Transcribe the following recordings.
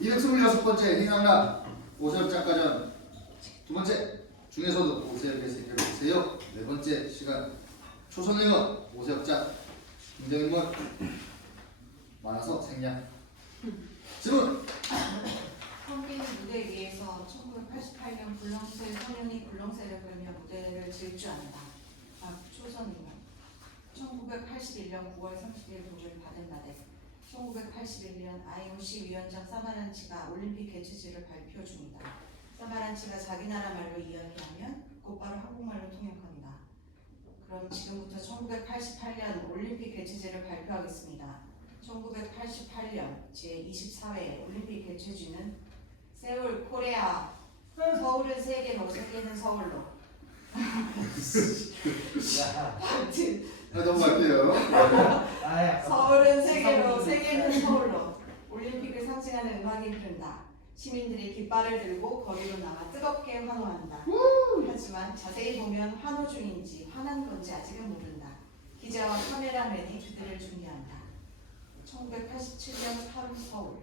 226번째 행항라 오세혁작가전 두 번째 중에서도 오세혁에서 해결해주세요. 네 번째 시간 초선행원 오세혁작 등장인물 많아서 생략 질문. 성빈이 무대 위에서 1988년 굴렁쇠 성현이 굴렁쇠를 걸며 무대를 질 줄 안다. 초선행원 1981년 9월 30일 도를 받은 날에 1981년 IOC 위원장 사마란치가 올림픽 개최지를 발표 중이다. 사마란치가 자기 나라 말로 이야기하면 곧바로 한국말로 통역합니다. 그럼 지금부터 1988년 올림픽 개최지를 발표하겠습니다. 1988년 제24회 올림픽 개최지는 세울 코리아. 서울은 세계로, 세계는 서울로. 넘어갈게요. 서울은 세계로, 세계는 서울로. 올림픽을 상징하는 음악이 흐른다. 시민들이 깃발을 들고 거리로 나와 뜨겁게 환호한다. 하지만 자세히 보면 환호 중인지 화난 건지 아직은 모른다. 기자와 카메라맨이 그들을 중계한다. 1987년 8월 서울.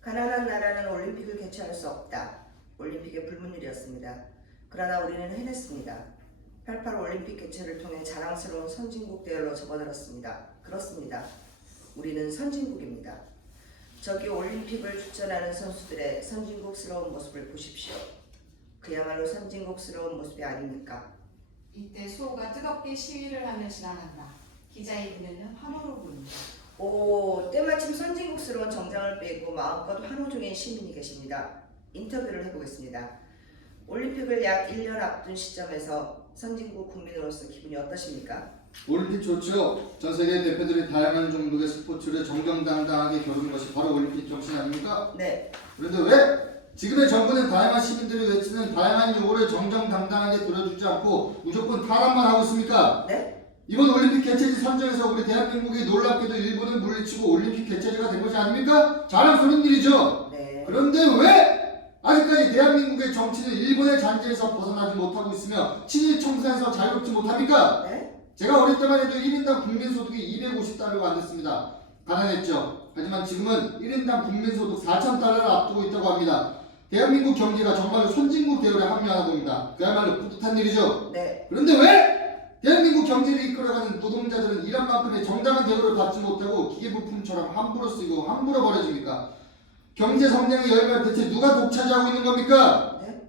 가난한 나라는 올림픽을 개최할 수 없다. 올림픽의 불문율이었습니다. 그러나 우리는 해냈습니다. 88 올림픽 개최를 통해 자랑스러운 선진국 대열로 접어들었습니다. 그렇습니다. 우리는 선진국입니다. 저기 올림픽을 출전하는 선수들의 선진국스러운 모습을 보십시오. 그야말로 선진국스러운 모습이 아닙니까? 이때 수호가 뜨겁게 시위를 하며 지나간다. 기자의 눈에는 환호로 보인다. 오, 때마침 선진국스러운 정장을 빼고 마음껏 환호 중인 시민이 계십니다. 인터뷰를 해보겠습니다. 올림픽을 약 1년 앞둔 시점에서 선진국 국민으로서 기분이 어떠십니까? 올림픽 좋죠. 전 세계 대표들이 다양한 종목의 스포츠를 정정당당하게 겨루는 것이 바로 올림픽 정신 아닙니까? 네. 그런데 왜 지금의 정부는 다양한 시민들이 외치는 다양한 요구를 정정당당하게 들어주지 않고 무조건 타락만 하고 있습니까? 네? 이번 올림픽 개최지 선정에서 우리 대한민국이 놀랍게도 일본을 물리치고 올림픽 개최지가 된 것이 아닙니까? 자랑스러운 일이죠. 네. 그런데 왜 아직까지 대한민국의 정치는 일본의 잔재에서 벗어나지 못하고 있으며 친일 청산에서 자유롭지 못합니까? 네? 제가 어릴 때만 해도 1인당 국민소득이 250달러가 안 됐습니다. 가난했죠. 하지만 지금은 1인당 국민소득 4,000달러를 앞두고 있다고 합니다. 대한민국 경제가 정말로 선진국 대열에 합류하는 겁니다. 그야말로 뿌듯한 일이죠. 네. 그런데 왜 대한민국 경제를 이끌어가는 노동자들은 일한 만큼의 정당한 대우를 받지 못하고 기계부품처럼 함부로 쓰이고 함부로 버려집니까? 경제 성장의 열매를 대체 누가 독차지하고 있는 겁니까? 네?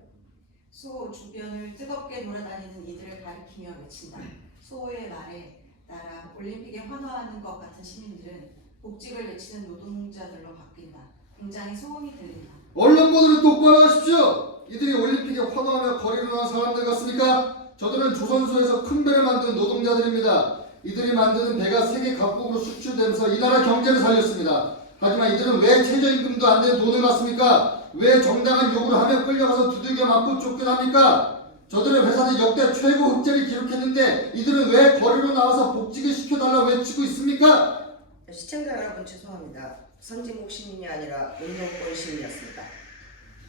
수호 주변을 뜨겁게 돌아다니는 이들을 가리키며 외친다. 수호의 말에 따라 올림픽에 환호하는 것 같은 시민들은 복직을 외치는 노동자들로 바뀐다. 굉장히 소음이 들린다. 언론 보도를 똑바로 하십시오. 이들이 올림픽에 환호하며 거리로 나온 사람들 같습니까? 저들은 조선소에서 큰 배를 만든 노동자들입니다. 이들이 만드는 배가 세계 각국으로 수출되면서 이 나라 경제를 살렸습니다. 하지만 이들은 왜 최저임금도 안 되는 돈을 받습니까? 왜 정당한 요구를 하며 끌려가서 두들겨 맞고 쫓겨납니까? 저들의 회사는 역대 최고 흑자를 기록했는데 이들은 왜 거리로 나와서 복직을 시켜달라고 외치고 있습니까? 시청자 여러분 죄송합니다. 선진국 시민이 아니라 운동권 시민이었습니다.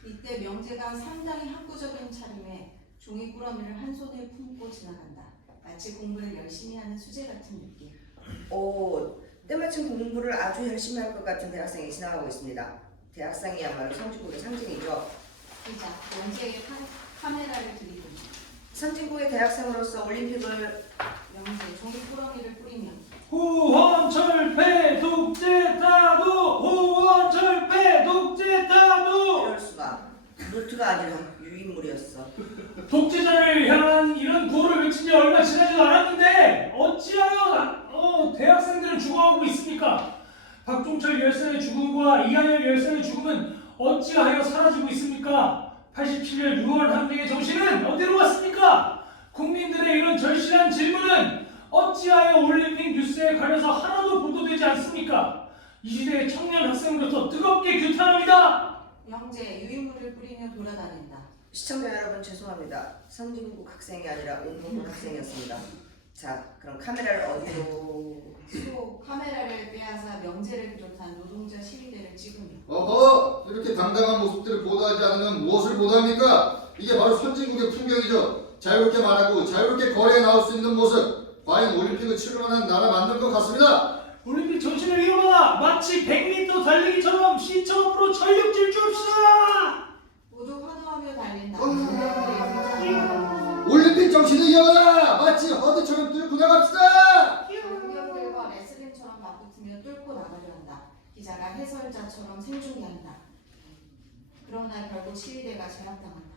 이때 명재가 상당히 학구적인 차림에 종이 꾸러미를 한 손에 품고 지나간다. 마치 공부를 열심히 하는 수재 같은 느낌. 오, 때마침 공부를 아주 열심히 할 것 같은 대학생이 지나가고 있습니다. 대학생이야말로 선진국의 상징이죠. 기자, 명재에게 카메라를 들이댄다. 선진국의 대학생으로서 올림픽을 명재, 종이 꾸러미를 뿌리며 후원철폐 독재타도 후원철폐 독재타도. 이럴 수가. 루트가 아니라 유인물이었어. 독재자를 향한 이런 구호를 외친 지 얼마 지나지도 않았는데 어찌하여 대학생들은 죽어가고 있습니까? 박종철 열사의 죽음과 이한열 열사의 죽음은 어찌하여 사라지고 있습니까? 87년 6월 항쟁의 정신은 어디로 갔습니까? 국민들의 이런 절실한 질문은 어찌하여 올림픽 뉴스에 관해서 하나도 보도되지 않습니까? 이 시대의 청년 학생으로서 뜨겁게 규탄합니다. 명재, 유인물을 뿌리며 돌아다닌다. 시청자 여러분 죄송합니다. 선진국 학생이 아니라 운동국 학생이었습니다. 자, 그럼 카메라를 어디로? 수호, 카메라를 빼앗아 명재를 비롯한 노동자 시위대를 찍으며 어허! 이렇게 당당한 모습들을 보도하지 않으면 무엇을 보도합니까? 이게 바로 선진국의 풍경이죠. 자유롭게 말하고 자유롭게 거리에 나올 수 있는 모습. 과연 올림픽을 치를 만한 나라 만들 것 같습니다. 올림픽 정신을 이용하라. 마치 100m 달리기처럼 시청 앞으로 전력 질주합시다. 모두 환호하며 달린다. 올림픽 정신을 이어라! 마치 허드처럼 뚫고 나갑시다! 공격들과 레슬링처럼 맞붙으며 뚫고 나가려 한다. 기자가 해설자처럼 생중계한다. 그러나 결국 시위대가 제압당한다.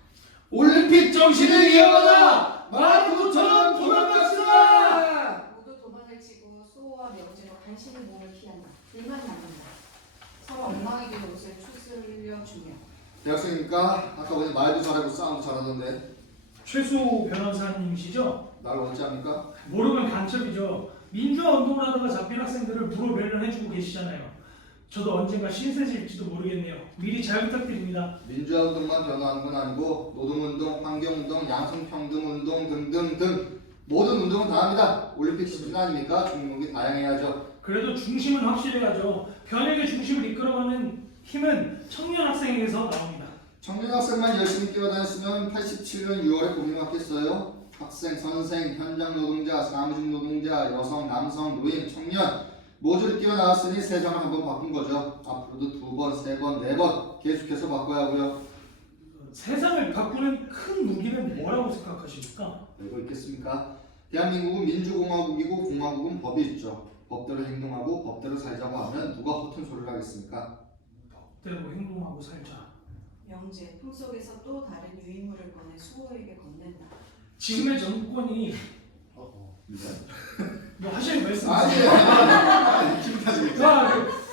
올림픽 정신을 이어가라! 마라톤처럼 도망갑시다! 모두 도망을 치고 수호와 명제로 간신히 몸을 피한다. 둘만 남는다. 서로 엉망이 된 옷을 추스려 주며 대학생입니까? 아까 보니 말도 잘하고 싸움도 잘하던데 최수 변호사님이시죠? 날 어찌합니까? 모르면 간첩이죠. 민주화 운동을 하다가 잡힌 학생들을 무료 면허해주고 계시잖아요. 저도 언젠가 신세질지도 모르겠네요. 미리 잘 부탁드립니다. 민주화운동만 변화하는 건 아니고 노동운동, 환경운동, 양성평등운동 등등등 모든 운동은 다 합니다. 올림픽 시즌 아닙니까? 종목이 다양해야죠. 그래도 중심은 확실해야죠. 변혁의 중심을 이끌어가는 힘은 청년 학생에게서 나옵니다. 청년학생만 열심히 뛰어다녔으면 87년 6월에 고민을 받겠어요? 학생, 선생, 현장 노동자, 사무직 노동자, 여성, 남성, 노인, 청년 모두를 뛰어나왔으니 세상을 한번 바꾼 거죠. 앞으로도 2번, 3번, 4번 계속해서 바꿔야 하고요. 세상을 바꾸는 큰 무기는 뭐라고 생각하십니까? 알고 있겠습니까? 대한민국은 민주공화국이고 공화국은 법이 있죠. 법대로 행동하고 법대로 살자고 하면 누가 허튼 소리를 하겠습니까? 법대로 행동하고 살자. 명제 품속에서 또 다른 유인물을 꺼내 수호에게 건넨다. 지금의 정권이 뭐 하실 말씀 아니에요. 있으세요? 기분 탓이겠죠.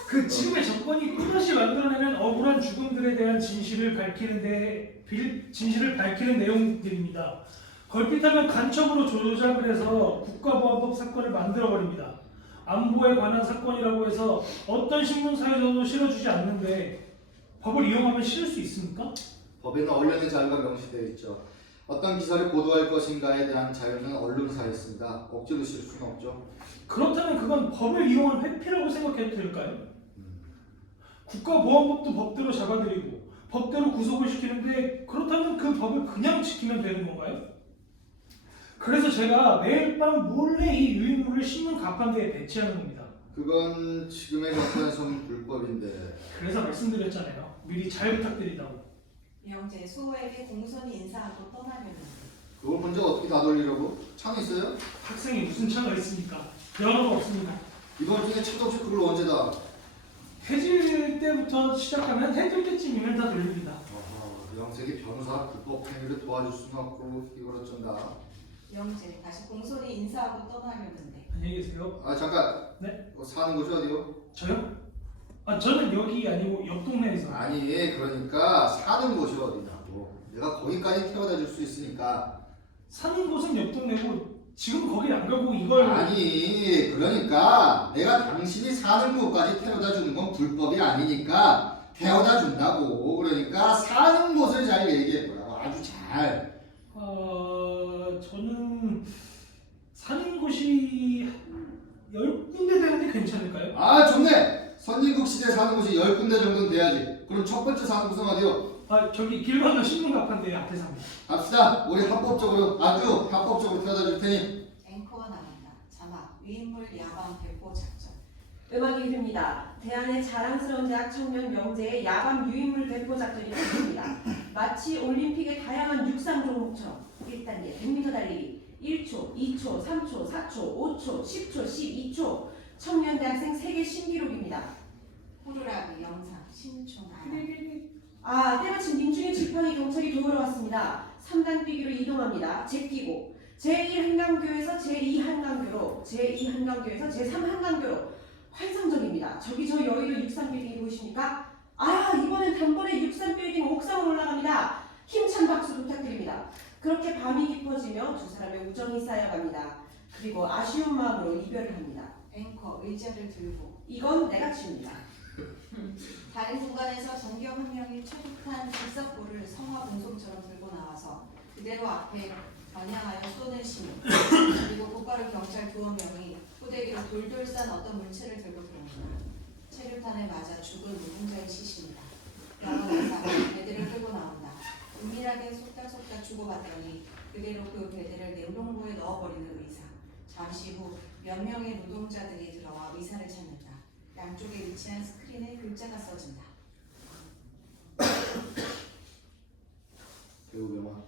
그 지금의 정권이 또다시 만들어내는 억울한 죽음들에 대한 진실을 밝히는 내용들입니다. 걸핏하면 간첩으로 조작을 해서 국가보안법 사건을 만들어버립니다. 안보에 관한 사건이라고 해서 어떤 신문사에서도 실어주지 않는데 법을 이용하면 실을 수 있습니까? 법에는 언론의 자유가 명시되어 있죠. 어떤 기사를 보도할 것인가에 대한 자유는 언론사에 있습니다. 억지로 실을 수는 없죠. 그렇다면 그건 법을 이용한 회피라고 생각해도 될까요? 국가보안법도 법대로 잡아들이고 법대로 구속을 시키는데 그렇다면 그 법을 그냥 지키면 되는 건가요? 그래서 제가 매일 밤 몰래 이 유인물을 신문 가판대에 배치하는 겁니다. 그건 지금의 정권에서는 불법인데. 그래서 말씀드렸잖아요. 미리 잘 부탁드린다고. 명제 수호에게 공손히 인사하고 떠나려는다. 그걸 먼저 어떻게 다 돌리려고? 창 있어요? 학생이 무슨 차가 있습니까? 연어가 없습니다. 이번 중에 차도 없이 그걸 언제다? 해질 때부터 시작하면 해뜰 때쯤이면 다 돌립니다. 영색이 변호사 불법 행위를 도와줄 수는 없고 이걸 어쩐다. 명제 다시 공손히 인사하고 떠나려는데 안녕히 계세요. 아 잠깐. 네? 사는 곳이 어디요? 저요? 저는 여기 아니고 옆 동네에서. 아니 그러니까 사는 곳이 어디냐고. 내가 거기까지 태워다 줄 수 있으니까. 사는 곳은 옆 동네고 지금 거기 안 가고 이걸. 아니 그러니까 내가 당신이 사는 곳까지 태워다 주는 건 불법이 아니니까 태워다 준다고. 그러니까 사는 곳을 잘 얘기해 보라고. 아주 잘. 저는 사는 곳이 10군데 되는데 괜찮을까요? 아 좋네. 선진국 시대 사는 곳이 10군데 정도는 돼야지. 그럼 첫 번째 사는 곳은 어디요? 저기 길 건너 신문 가판대 앞에 삽니다. 갑시다. 우리 합법적으로 아주 합법적으로 태워다 줄 테니. 앵커가 나간다. 자막 위인물 야방 배포 작전. 음악이 흐릅니다. 대안의 자랑스러운 대학 청년 명제의 야밤 유인물 배포 작전이 있습니다. 마치 올림픽의 다양한 육상 종목처럼 1단계 100m 달리기 1초, 2초, 3초, 4초, 5초, 10초, 12초 청년 대학생 세계 신기록입니다. 호루라기 영상 신촌 때마침 민중의 지팡이 경찰이 도우러 왔습니다. 3단 뛰기로 이동합니다. 제끼고 제1한강교에서 제2한강교로 제2한강교에서 제3한강교로 환상적입니다. 저기 저 여의도 63빌딩이 보이십니까? 이번엔 단번에 63빌딩 옥상으로 올라갑니다. 힘찬 박수 부탁드립니다. 그렇게 밤이 깊어지며 두 사람의 우정이 쌓여갑니다. 그리고 아쉬운 마음으로 이별을 합니다. 앵커 의자를 들고 이건 내가 치웁니다. 다른 공간에서 정경 한 명이 초급한 즉석볼을 성화 공송처럼 들고 나와서 그대로 앞에 겨냥하여 쏘는 시민 그리고 곧바로 경찰 2명이 후대기로 돌돌 싼 어떤 물체를 들고 들어옵니다. 체류탄에 맞아 죽은 노동자의 시신이다. 그러고 나서 배들을 끌고 나온다. 은밀하게 속닥속닥 주고받더니 그대로 그 배들을 냉동고에 넣어버리는 의사. 잠시 후 몇 명의 노동자들이 들어와 의사를 찾는다. 양쪽에 위치한 스크린에 글자가 써진다. 배우병아.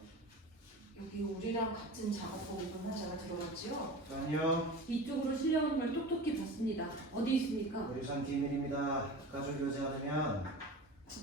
여기 우리랑 같은 작업복 입은 환자가 들어왔지요? 아니요, 이쪽으로 실려오는 걸 똑똑히 봤습니다. 어디 있습니까? 우선 기밀입니다. 가족 교제 않으면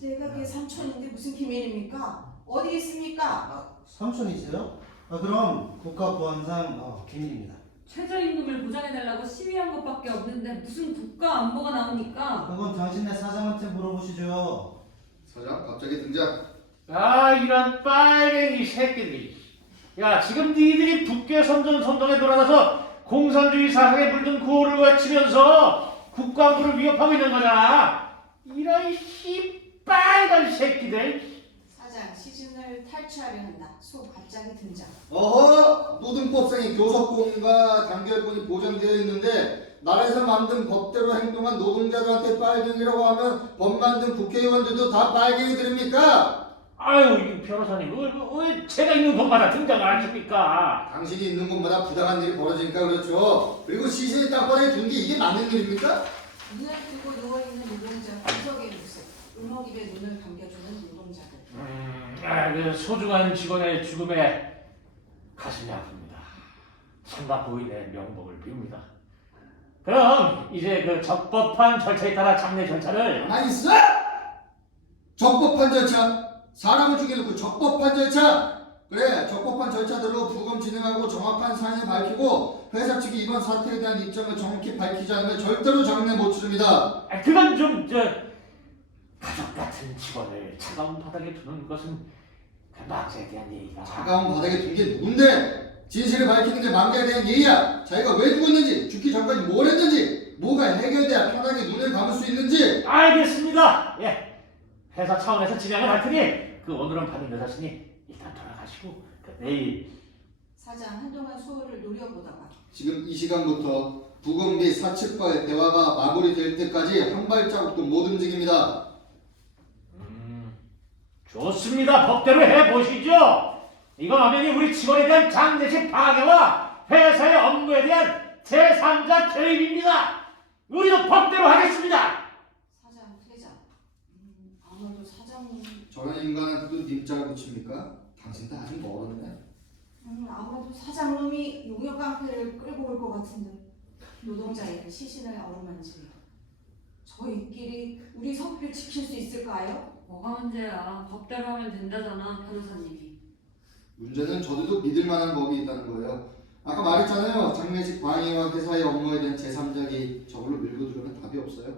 내가 삼촌인데 무슨 기밀입니까? 어디 있습니까? 삼촌이세요? 그럼 국가보안상 기밀입니다. 최저임금을 보장해달라고 시위한 것밖에 없는데 무슨 국가 안보가 나옵니까? 그건 당신네 사장한테 물어보시죠. 사장 갑자기 등장. 아 이런 빨갱이 새끼들이. 야 지금 니들이 북괴 선전에 돌아가서 공산주의 사상에 물든 구호를 외치면서 국가안보를 위협하고 있는 거잖아. 이런 씨빨간 새끼들. 사장 시즌을 탈취하려 한다. 소 갑자기 등장. 어허! 노동법상의 교섭권과 단결권이 보장되어 있는데 나라에서 만든 법대로 행동한 노동자들한테 빨갱이라고 하면 법 만든 국회의원들도 다 빨갱이들입니까? 아유 이 변호사님 왜 제가 있는 곳마다 등장을 하십니까? 당신이 있는 곳마다 부당한 일이 벌어지니까 그렇죠. 그리고 시신이 땅바닥에 둔 게 이게 맞는 일입니까? 눈을 뜨고 누워있는 노동자 구석의 모습. 울먹입에 눈을 감겨주는 노동자들. 그 소중한 직원의 죽음에 가슴이 아픕니다. 천박부인의 명복을 빕니다. 그럼 이제 그 적법한 절차에 따라 장례 절차를 가만히 있어! 적법한 절차. 사람을 죽여놓고 적법한 절차. 그래, 적법한 절차대로 부검 진행하고 정확한 사인을 밝히고 회사 측이 이번 사태에 대한 입장을 정확히 밝히지 않으면 절대로 장례 못 치릅니다. 그건 좀 가족 같은 직원을 차가운 바닥에 두는 것은 그 망자에 대한 예의가. 차가운 바닥에 둔 게 누군데? 진실을 밝히는 게 망자에 대한 예의야. 자기가 왜 죽었는지, 죽기 전까지 뭘 했는지, 뭐가 해결돼야 편하게 눈을 감을 수 있는지. 알겠습니다. 예. 회사 차원에서 진행을 할 테니 그 오늘은 받은 여사신이 일단 돌아가시고 내일. 사장 한동안 수호를 노려보다가 지금 이 시간부터 부검 및 사측과의 대화가 마무리될 때까지 한 발자국도 못 움직입니다. 좋습니다. 법대로 해보시죠. 이건 엄연히 우리 직원에 대한 장례식 방해와 회사의 업무에 대한 제3자 개입입니다. 우리도 법대로 하겠습니다. 사장 퇴장. 아마도 사장님. 저런 인간한테도 님자를 붙입니까? 당신도 아직 멀었네. 아마도 사장님이 용역 깡패를 끌고 올 것 같은데 노동자의 시신을 어루만지며 저희끼리 우리 석규 지킬 수 있을까요? 뭐가 문제야? 법대로 하면 된다잖아, 변호사님이. 문제는 저들도 믿을 만한 법이 있다는 거예요. 아까 말했잖아요. 장례식 방해와 회사의 업무에 대한 제3자 개입. 저걸로 밀고 들어오면 답이 없어요.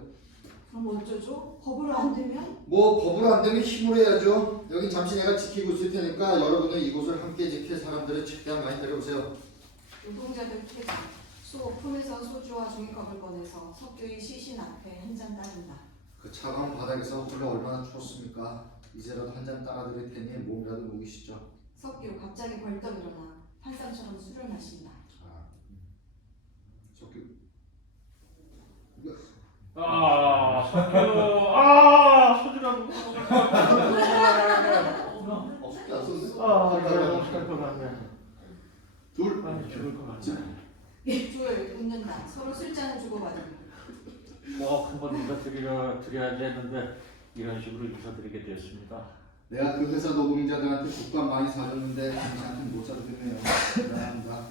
그럼 어쩌죠? 법으로 안 되면? 뭐 법으로 안 되면 힘으로 해야죠. 여긴 잠시 내가 지키고 있을 테니까 여러분은 이곳을 함께 지킬 사람들을 최대한 많이 데려오세요. 노동자들 퇴장. 수호 폰에서 소주와 종이컵을 꺼내서 석규의 시신 앞에 한 잔 따른다. 그 차가운 바닥에서 홀로 얼마나 추웠습니까? 이제라도 한 잔 따라드릴 테니 몸이라도 녹이시죠. 석규 갑자기 벌떡 일어나 판상처럼 술을 마신다. 석규. 소주라고. 석규 안 썼네? 죽을 것 같네. 둘. 죽을 것 같네. 둘 웃는다. 서로 술잔을 주고받는다. 한번 인사드려야지 했는데 이런 식으로 인사드리게 되었습니다. 내가 그 회사 노동자들한테 국밥 많이 사줬는데 당신한테 못 사드리네요. 미안합니다.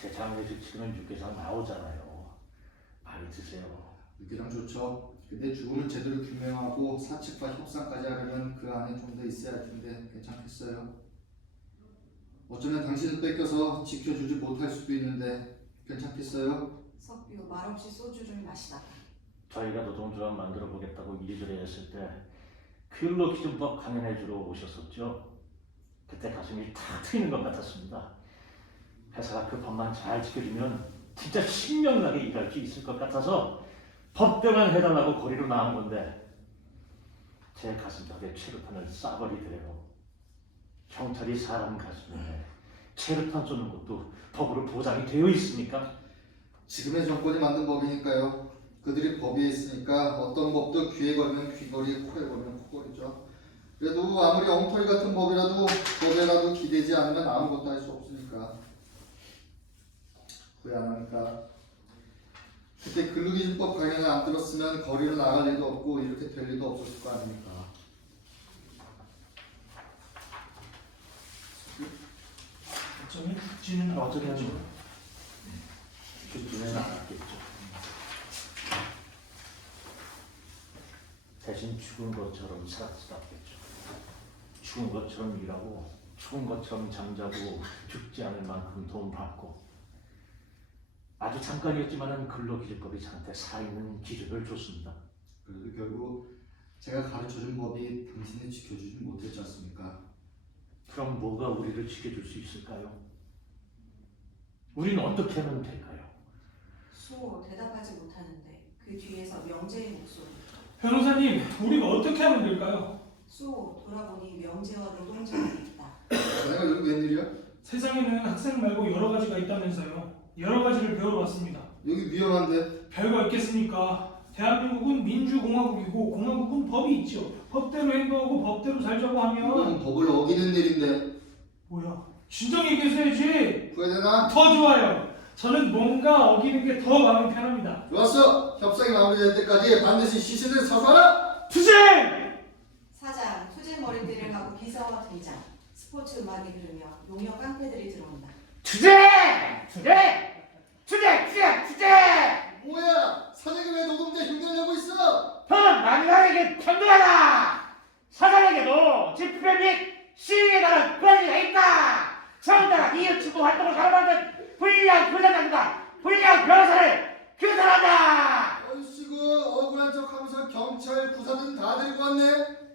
제 장례식 치르면 육개장 나오잖아요. 많이 드세요. 육개장 좋죠. 근데 죽음을 제대로 규명하고 사측과 협상까지 하려면 그 안에 좀 더 있어야 할 텐데 괜찮겠어요? 어쩌면 당신을 뺏겨서 지켜주지 못할 수도 있는데 괜찮겠어요? 석규 말없이 소주를 마시다가 저희가 노동조합 만들어 보겠다고 이리저리 했을 때 근로기준법 강연해 주러 오셨었죠. 그때 가슴이 탁 트이는 것 같았습니다. 회사가 그 법만 잘 지켜주면 진짜 신명나게 일할 수 있을 것 같아서 법대만 해달라고 거리로 나온 건데 제 가슴팍에 체류탄을 쏴버리더래요. 경찰이 사람 가슴에 체류탄 쏘는 것도 법으로 보장이 되어 있습니까? 지금의 정권이 만든 법이니까요. 그들이 법에 있으니까 어떤 법도 귀에 걸면 귀걸이, 코에 걸면 코걸이죠. 그래도 아무리 엉터리 같은 법이라도 법에라도 기대지 않으면 아무것도 할 수 없으니까. 후회 안 합니까? 이때 근로기준법 강연을 안 들었으면 거리로 나갈 일도 없고 이렇게 될 일도 없었을 거 아닙니까? 어쩌면 죽지는 어쩌면 않겠죠. 죽지는 않았겠죠. 대신 죽은 것처럼 살았겠죠. 죽은 것처럼 일하고 죽은 것처럼 잠자고 죽지 않을 만큼 돈 받고 아주 잠깐이었지만은 근로기준법이 저한테 살아있는 기준을 줬습니다. 그래도 결국 제가 가르쳐준 법이 당신이 지켜주지 못했지 않습니까? 그럼 뭐가 우리를 지켜줄 수 있을까요? 우리는 어떻게 하면 될까요? 수호 대답하지 못하는데 그 뒤에서 명재의 목소리. 변호사님, 우리가 어떻게 하면 될까요? 수호 돌아보니 명재와 노동자가 있다. 내가 여기 웬일이야? 세상에는 학생 말고 여러 가지가 있다면서요. 여러 가지를 배우러 왔습니다. 여기 위험한데. 별거 있겠습니까? 대한민국은 민주공화국이고 공화국은 법이 있죠. 법대로 행동하고 법대로 살자고 하면 이건 법을 어기는 일인데 뭐야? 진정 얘기해줘야지. 후회되나? 더 좋아요. 저는 뭔가 어기는 게 더 마음이 편합니다. 좋았어. 협상이 마무리될 때까지 반드시 시신을 사수하라. 투쟁! 사장 투쟁 머리띠를 하고 기사와 등장. 스포츠 음악이 흐르며 농협 깡패들이 들어온다. 뭐야? 사장이 왜 노동자 흉내내고 있어? 만민에게 평등하다. 사장에게도 집회 및 시위에 관한 권리가 있다. 더군다나 이웃주도 활동을 가로막는 불량 근로자입니다. 불량 변호사를 규탄한다. 얼씨구 억울한 척하면서 경찰 구사든 다 데리고 왔네.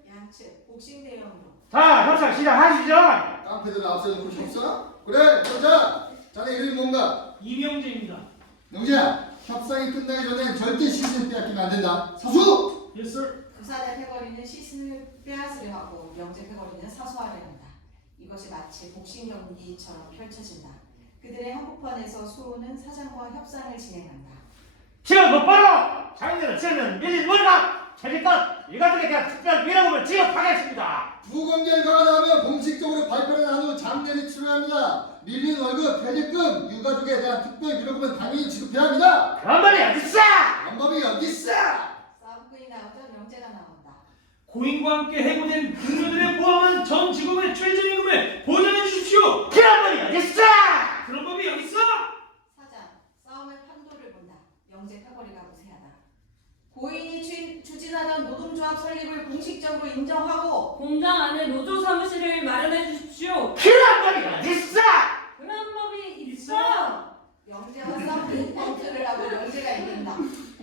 양측 복싱 대형으로. 자, 협상 시작하시죠. 깡패들을 앞세워놓고 협상? 그래, 그러자. 자네 이름이 뭔가? 이명재입니다. 영재야, 협상이 끝나기 전엔 절대 시신을 빼앗기면 안 된다. 사수! Yes, sir. 부사대 패거리는 시신을 빼앗으려 하고 명재 패거리는 사수하려 한다. 이것이 마치 복싱 경기처럼 펼쳐진다. 그들의 한복판에서 수호는 사장과 협상을 진행한다. 지금 곧바로 장인들은 치르는 밀린 물각 퇴직금 유가족에 대한 특별 위로금을 지급하겠습니다. 부검 결과가 나오면 공식적으로 발표를 한 후 장례를 치러야 합니다. 밀린 월급, 퇴직금, 유가족에 대한 특별 위로금은 당연히 지급해야 합니다. 그런 말이 어딨어? 방법이 어디 있어? 싸움꾼이 나오자 명재가 나온다. 고인과 함께 해고된 동료들의 포함한 전 직원의 최저임금을 보장해 주십시오. 그런 말이 어딨어? 그런 법이 여기 있어. 사장, 싸움의 판도를 본다. 명재 패거리가 무세하다. 고인이 추진하던 노동조합 설립을 공식적으로 인정하고 공장 안에 노조 사무실을 마련해 주십시오. 그런 말이 어딨어? 그런 법이 있어. 명재와 싸움꾼이 번트를 하고 명재가 이긴다.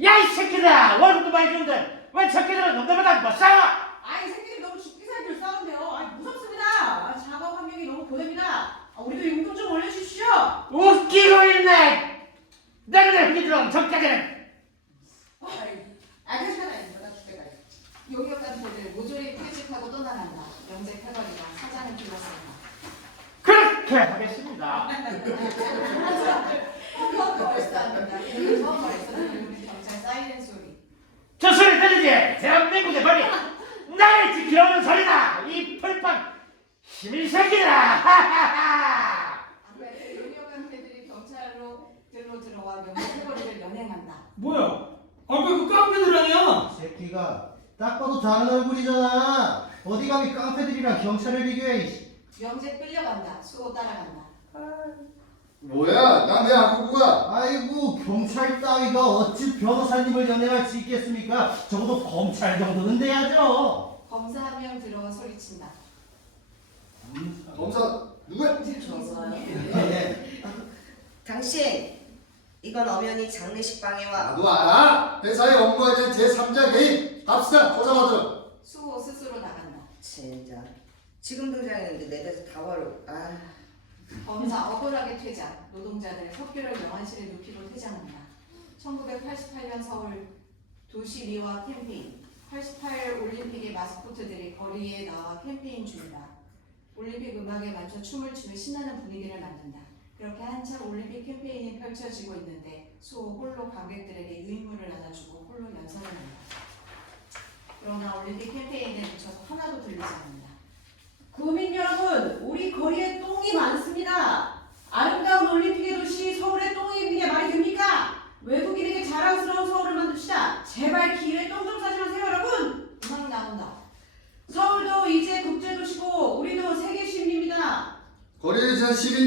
야 이 새끼들아, 월급도 많이 주는데 왜 새끼들은 놈들보다 못 싸워? 아이 새끼들 너무 죽기 살기로 싸운대요. 아이 무섭습니다. 작업 환경이 너무 고됩니다. 우리도 임금 좀 올려주십시오. 웃기고 있네. 너희들 흔들어 적자들은 괜찮아요. 내가 주대가 있어. 용역 깡패들 모조리 퇴직하고 떠나간다. 명재 패거리가 사장을 둘러싼다. 그렇게 하겠습니다. 한번 더 벌써한다. 이들은 더 벌써 들리는 경찰 사이렌 소리. 저 소리 들리지? 대한민국의 법이 나를 지켜오는 소리다. 이 풀판 시민 새끼들아. 하하하. 아무래도 용역 깡패들이 경찰로 들어와 명재 패거리를 연행한다. 뭐야? 아까 그 깡패들 아니야? 새끼가 딱 봐도 다른 얼굴이잖아. 어디 감히 깡패들이랑 경찰을 비교해. 이씨. 명재 끌려간다. 수호 따라간다. 뭐야? 난 왜 안 끌고 가? 아이고 경찰 따위가 어찌 변호사님을 연행할 수 있겠습니까? 적어도 검찰 정도는 돼야죠. 검사 한 명 들어와 소리친다. 검사 누구야? 네. 당신, 이건 엄연히 장례식 방해와 나도 알아. 회사의 업무에 대한 제3자 개입. 합시다. 조사받으러. 수호 스스로 나간다. 진짜 지금 등장했는데 내 대서 다 버려. 검사 억울하게 퇴장. 노동자들 석규를 영안실에 눕히고 퇴장한다. 1988년 서울 도시미화 캠페인. 88 올림픽의 마스코트들이 거리에 나와 캠페인 중이다. 올림픽 음악에 맞춰 춤을 추며 신나는 분위기를 만든다. 그렇게 한참 올림픽 캠페인이 펼쳐지고 있는데 수호 홀로 관객들에게 유인물을 나눠주고 홀로 연설을 한다. 그러나 올림픽 캠페인에 묻혀서 하나도 들리지 않는다. 국민 여러분, 우리 거리에 똥이 많습니다. 아름다운 올림픽의 도시 서울에 똥이 있는 게 말이 됩니까? 외국인에게 자랑스러운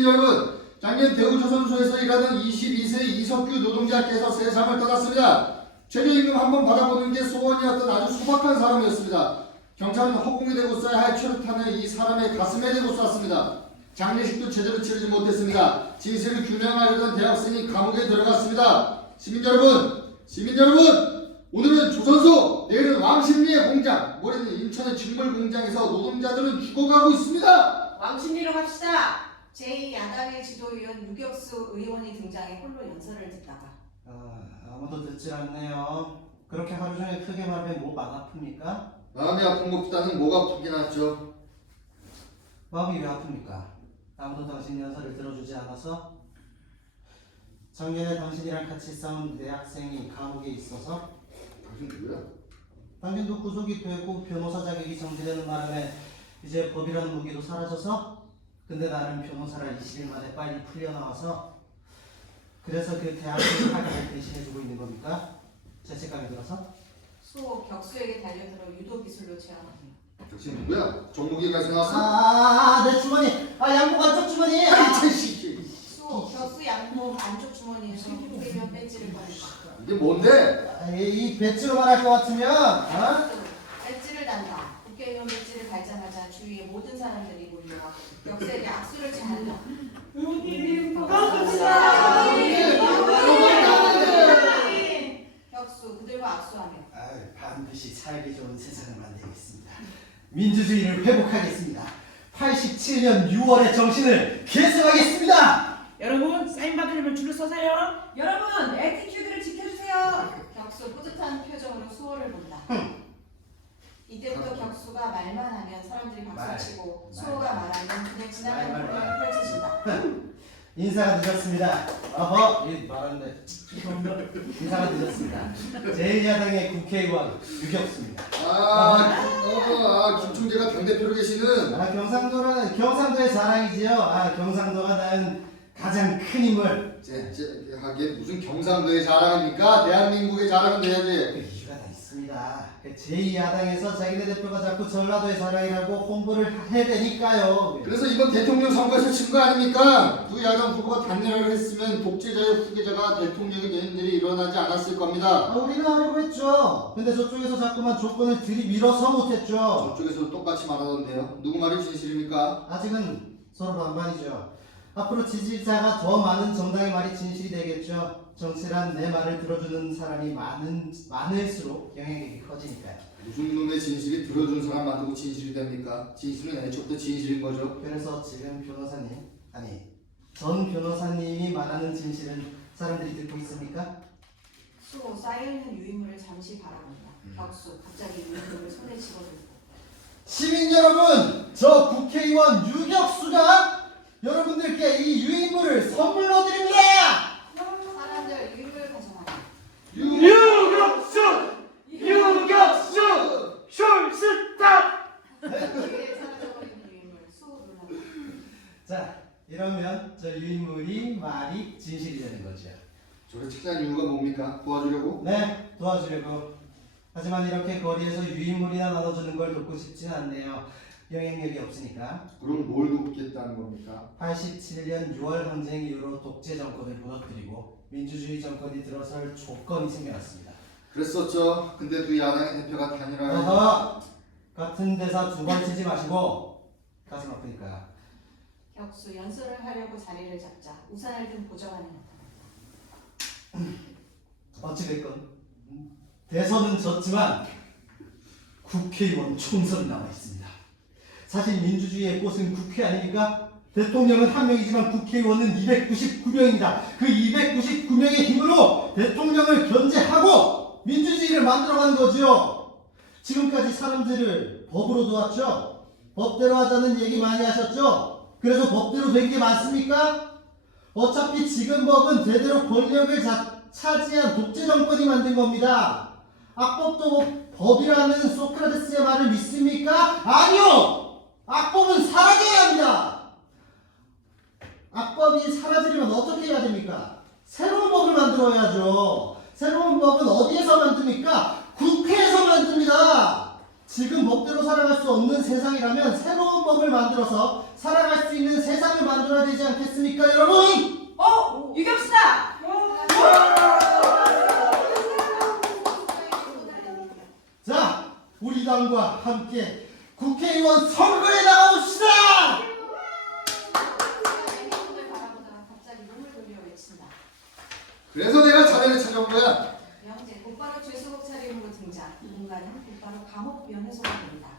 시민 여러분, 작년 대우조선소에서 일하는 22세 이석규 노동자께서 세상을 떠났습니다. 최저임금 한번 받아보는 게 소원이었던 아주 소박한 사람이었습니다. 경찰은 허공에 대고 쏴야 할 최루탄을 이 사람의 가슴에 대고 쐈습니다. 장례식도 제대로 치르지 못했습니다. 진실을 규명하려던 대학생이 감옥에 들어갔습니다. 시민 여러분, 오늘은 조선소, 내일은 왕십리의 공장, 모레는 인천의 직물 공장에서 노동자들은 죽어가고 있습니다. 왕십리로 갑시다. 제2야당의 지도위원 유격수 의원이 등장해 홀로 연설을 듣다가 아무도 듣질 않네요. 그렇게 하루 종일 크게 말하면 목 안 아픕니까? 마음이 아픈 것보다는 목 아프긴 하죠. 마음이 왜 아픕니까? 아무도 당신 연설을 들어주지 않아서? 작년에 당신이랑 같이 싸운 대학생이 감옥에 있어서? 당신 누구야? 당신도 구속이 되고 변호사 자격이 정지되는 바람에 이제 법이라는 무기도 사라져서? 근데 나는 변호사라 20일 만에 빨리 풀려나와서? 그래서 그 대학생의 학위를 대신해주고 있는 겁니까? 죄책감이 들어서? 수호 격수에게 달려들어 유도 기술로 제압합니다. 당신 누구야? 정무기관에서 나왔어? 내 주머니! 양복 안쪽 주머니! 수호 격수 양복 안쪽 주머니에서 국회의원 배지를 꺼낸다. 이게 뭔데? 이 배지로 말할 것 같으면 배지를 단다. 국회의원 배지를 달자마자 주위의 모든 사람들이 몰려와 격수에게 악수를 잘한다. 격수 그들과 악수하며 반드시 살기 좋은 세상을 만들겠습니다. 민주주의를 회복하겠습니다. 87년 6월의 정신을 계승하겠습니다. 여러분 사인 받으려면 줄을 서세요. 여러분 에티튜드를 지켜주세요. 격수 뿌듯한 표정으로 수호를 본다. 이때부터 격수가 말만 하면 사람들이 박수치고 수호가 말하면 그냥 지나가는 공간을 펼쳐진다. 인사가 늦었습니다. 말하는데 인사가 늦었습니다. 제1야당의 국회의원 유격수입니다. 김총재가 당대표로 계시는 경상도의 자랑이지요. 경상도가 낳은 가장 큰 인물. 하긴 무슨 경상도의 자랑입니까? 대한민국의 자랑은 돼야지. 이유가 다 있습니다. 제2야당에서 자기네 대표가 자꾸 전라도의 자랑이라고 홍보를 해대니까요. 그래서 이번 대통령 선거에서 진 거 아닙니까? 두 야당 후보가 단일화를 했으면 독재자의 후계자가 대통령이 되는 일이 일어나지 않았을 겁니다. 우리는 하려고 했죠. 근데 저쪽에서 자꾸만 조건을 들이밀어서 못했죠. 저쪽에서도 똑같이 말하던데요. 누구 말이 진실입니까? 아직은 서로 반반이죠. 앞으로 지지자가 더 많은 정당의 말이 진실이 되겠죠. 정치란 내 말을 들어주는 사람이 많을수록 영향력이 커지니까요. 무슨 놈의 진실이 들어준 사람 만들고 진실이 됩니까? 진실은 애초부터 진실인 거죠. 그래서 지금 전 변호사님이 말하는 진실은 사람들이 듣고 있습니까? 수호 쌓여있는 유인물을 잠시 바라본다. 격수 갑자기 유인물을 손에 집어들고 시민 여러분, 저 국회의원 유격수가 여러분들께 이 유인물을 선물로 드립니다. 사람들 유인물을 가져가다. 유격수! 숄스탑! 뒤에 사라져버리는 유인물 수호 놀란다. 자, 이러면 저 유인물이 말이 진실이 되는 거죠. 저를 책사한 이유가 뭡니까? 도와주려고? 네, 도와주려고. 하지만 이렇게 거리에서 유인물이나 나눠주는 걸 돕고 싶지는 않네요. 영향력이 없으니까. 그럼 뭘 돕겠다는 겁니까? 87년 6월 항쟁 이후로 독재 정권을 무너뜨리고 민주주의 정권이 들어설 조건이 생겨났습니다. 그랬었죠. 근데 두 야당의 대표가 단일화를 같은 대사 두 번 치지 마시고 가슴 아프니까. 격수 연설을 하려고 자리를 잡자 우산을 든 보좌관이 나타났다. 어찌됐건 대선은 졌지만 국회의원 총선이 남아있습니다. 사실 민주주의의 꽃은 국회 아닙니까? 대통령은 한 명이지만 국회의원은 299명입니다. 그 299명의 힘으로 대통령을 견제하고 민주주의를 만들어가는 거죠. 지금까지 사람들을 법으로 도왔죠. 법대로 하자는 얘기 많이 하셨죠. 그래서 법대로 된 게 맞습니까? 어차피 지금 법은 대대로 권력을 차지한 독재 정권이 만든 겁니다. 악법도 법이라는 소크라테스의 말을 믿습니까? 아니요! 악법은 사라져야 합니다. 악법이 사라지려면 어떻게 해야 됩니까? 새로운 법을 만들어야죠. 새로운 법은 어디에서 만듭니까? 국회에서 만듭니다. 지금 법대로 살아갈 수 없는 세상이라면 새로운 법을 만들어서 살아갈 수 있는 세상을 만들어야 되지 않겠습니까, 여러분? 유격수다! 자, 우리 당과 함께 국회의원 선거에 나가봅시다! 행동을 바라보다가 갑자기 몸을 돌려 외친다. 그래서 내가 자네를 찾아온 거야. 영재 곧바로 죄수복 차림으로 등장. 이 공간은 곧바로 감옥 면회소가 됩니다.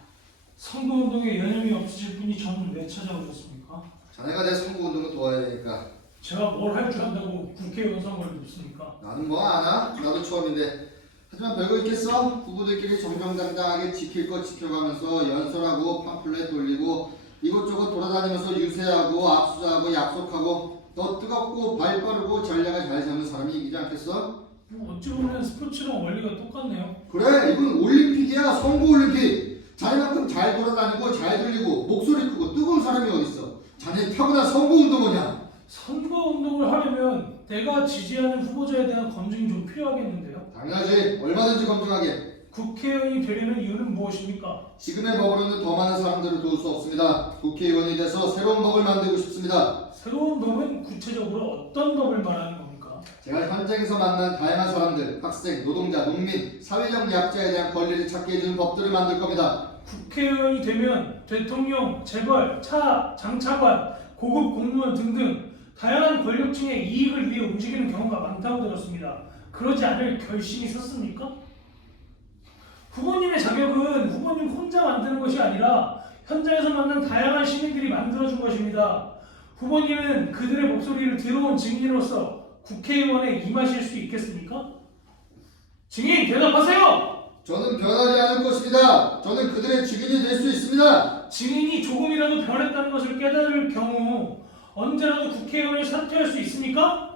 선거운동에 연연이 없으실 분이 저는 왜 찾아오셨습니까? 자네가 내 선거운동을 도와야 되니까. 제가 뭘 할 줄 안다고 국회의원 선거를 묻습니까? 나는 뭐 아나? 나도 처음인데. 하지만 별거 있겠어? 후보들끼리 정정당당하게 지킬 것 지켜가면서 연설하고 팜플렛 돌리고 이곳저곳 돌아다니면서 유세하고 압수하고 약속하고 더 뜨겁고 발 빠르고 전략을 잘 잡는 사람이 이기지 않겠어? 어찌 보면 스포츠랑 원리가 똑같네요. 그래, 이건 올림픽이야. 선거올림픽. 자네만큼 잘 돌아다니고 잘 들리고 목소리 크고 뜨거운 사람이 어딨어. 자네 타고난 선거운동원이야. 선거운동을 하려면 내가 지지하는 후보자에 대한 검증이 좀 필요하겠는데요. 당연하지. 얼마든지 검증하게. 국회의원이 되려는 이유는 무엇입니까? 지금의 법으로는 더 많은 사람들을 도울 수 없습니다. 국회의원이 돼서 새로운 법을 만들고 싶습니다. 새로운 법은 구체적으로 어떤 법을 말하는 겁니까? 제가 현장에서 만난 다양한 사람들, 학생, 노동자, 농민, 사회적 약자에 대한 권리를 찾게 해주는 법들을 만들 겁니다. 국회의원이 되면 대통령, 재벌, 장차관, 고급 공무원 등등 다양한 권력층의 이익을 위해 움직이는 경우가 많다고 들었습니다. 그러지 않을 결심이 섰습니까? 후보님의 자격은 후보님 혼자 만드는 것이 아니라 현장에서 만난 다양한 시민들이 만들어준 것입니다. 후보님은 그들의 목소리를 들어온 증인으로서 국회의원에 임하실 수 있겠습니까? 증인 대답하세요! 저는 변하지 않을 것입니다. 저는 그들의 증인이 될 수 있습니다. 증인이 조금이라도 변했다는 것을 깨달을 경우 언제라도 국회의원을 사퇴할 수 있습니까?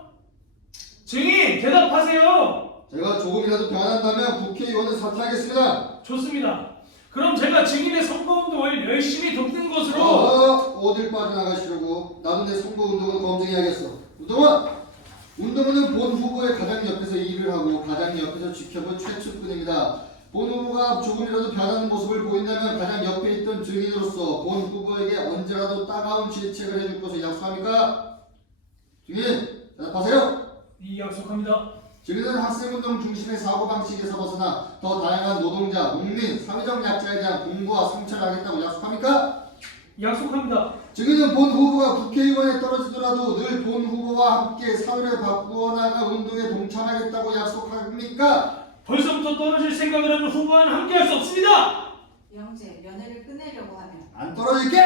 증인 대답하세요! 제가 조금이라도 변한다면 국회의원을 사퇴하겠습니다. 좋습니다. 그럼 제가 증인의 선거운동을 열심히 돕는 것으로 어딜 빠져나가시려고. 나도 내 선거운동을 검증해야겠어. 운동원은 본 후보의 가장 옆에서 일을 하고 가장 옆에서 지켜본 최측근입니다. 본 후보가 조금이라도 변하는 모습을 보인다면 가장 옆에 있던 증인으로서 본 후보에게 언제라도 따가운 질책을 해줄 것을 약속합니까? 증인, 대답하세요. 이 약속합니다. 증인은 학생운동 중심의 사고방식에서 벗어나 더 다양한 노동자, 농민, 사회적 약자에 대한 공부와 성찰을 하겠다고 약속합니까? 약속합니다. 증인은 본 후보가 국회의원에 떨어지더라도 늘 본 후보와 함께 사회를 바꾸어 나갈 운동에 동참하겠다고 약속합니까? 벌써부터 떨어질 생각을 하는 후보와는 함께할 수 없습니다. 영재 면회를 끝내려고 하면 안 떨어질게!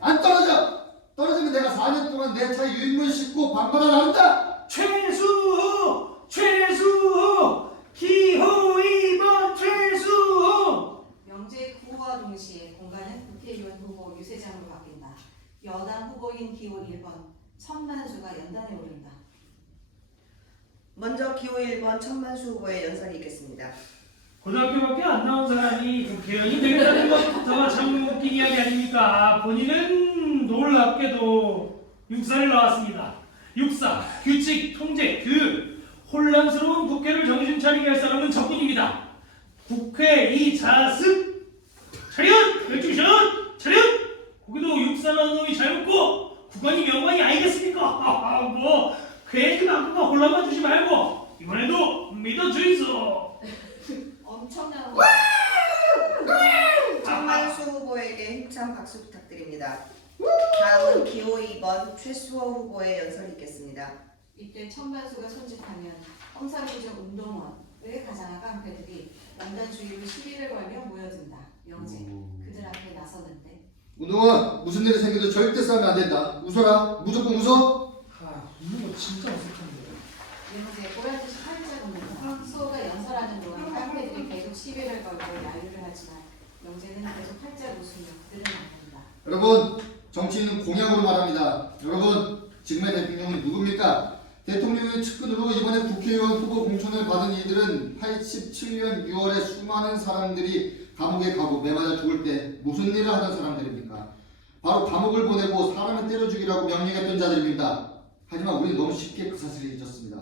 안 떨어져! 떨어지면 내가 4년 동안 내 차에 유인물 싣고 반발하라 한다! 최수호! 기호 2번 최수호! 영재의 구호와 동시에 공간은 국회의원 후보 유세장으로 바뀐다. 여당 후보인 기호 1번 천만수가 연단에 오른다. 먼저 기호 1번 천만수 후보의 연설이 있겠습니다. 고등학교밖에 안 나온 사람이 국회의원이 되겠다는 것부터가 참 웃긴 이야기 아닙니까? 본인은 놀랍게도 육사를 나왔습니다. 육사, 규칙, 통제, 교육. 혼란스러운 국회를 정신 차리게 할 사람은 저뿐입니다. 국회 이 자습! 차렷! 열중샷! 차렷! 거기도 육사 나온 놈이 잘 웃고 국원이 명관이 아니겠습니까? 뭐 괜히 남부가 혼란만 주지 말고 이번에도 믿어주이소. 엄청난 천만수 후보에게 힘찬 박수 부탁드립니다. 다음은 기호 2번 최수호 후보의 연설이 있겠습니다. 이때 천만수가 손짓하면 험사부정 운동원의 가장한 깡패들이 연단 주위로 시비를 걸며 모여든다. 영재 그들 앞에 나서는데 운동원, 무슨 일이 생겨도 절대 싸우면 안 된다. 웃어라. 무조건 웃어. 웃는 거 진짜 어색한데. 영재 보란듯이 활짝 웃는다. 수호가 연설하는 동안 깡패들이 계속 시비를 걸고 야유를 하지만 영재는 계속 활짝 웃으며 그들을 만난다. 여러분, 정치인은 공약으로 말합니다. 여러분, 지금의 대통령은 누굽니까? 대통령의 측근으로 이번에 국회의원 후보 공천을 받은 이들은 87년 6월에 수많은 사람들이 감옥에 가고 매맞아 죽을 때 무슨 일을 하던 사람들입니까? 바로 감옥을 보내고 사람을 때려 죽이라고 명령했던 자들입니다. 하지만 우리는 너무 쉽게 그 사실을 잊었습니다.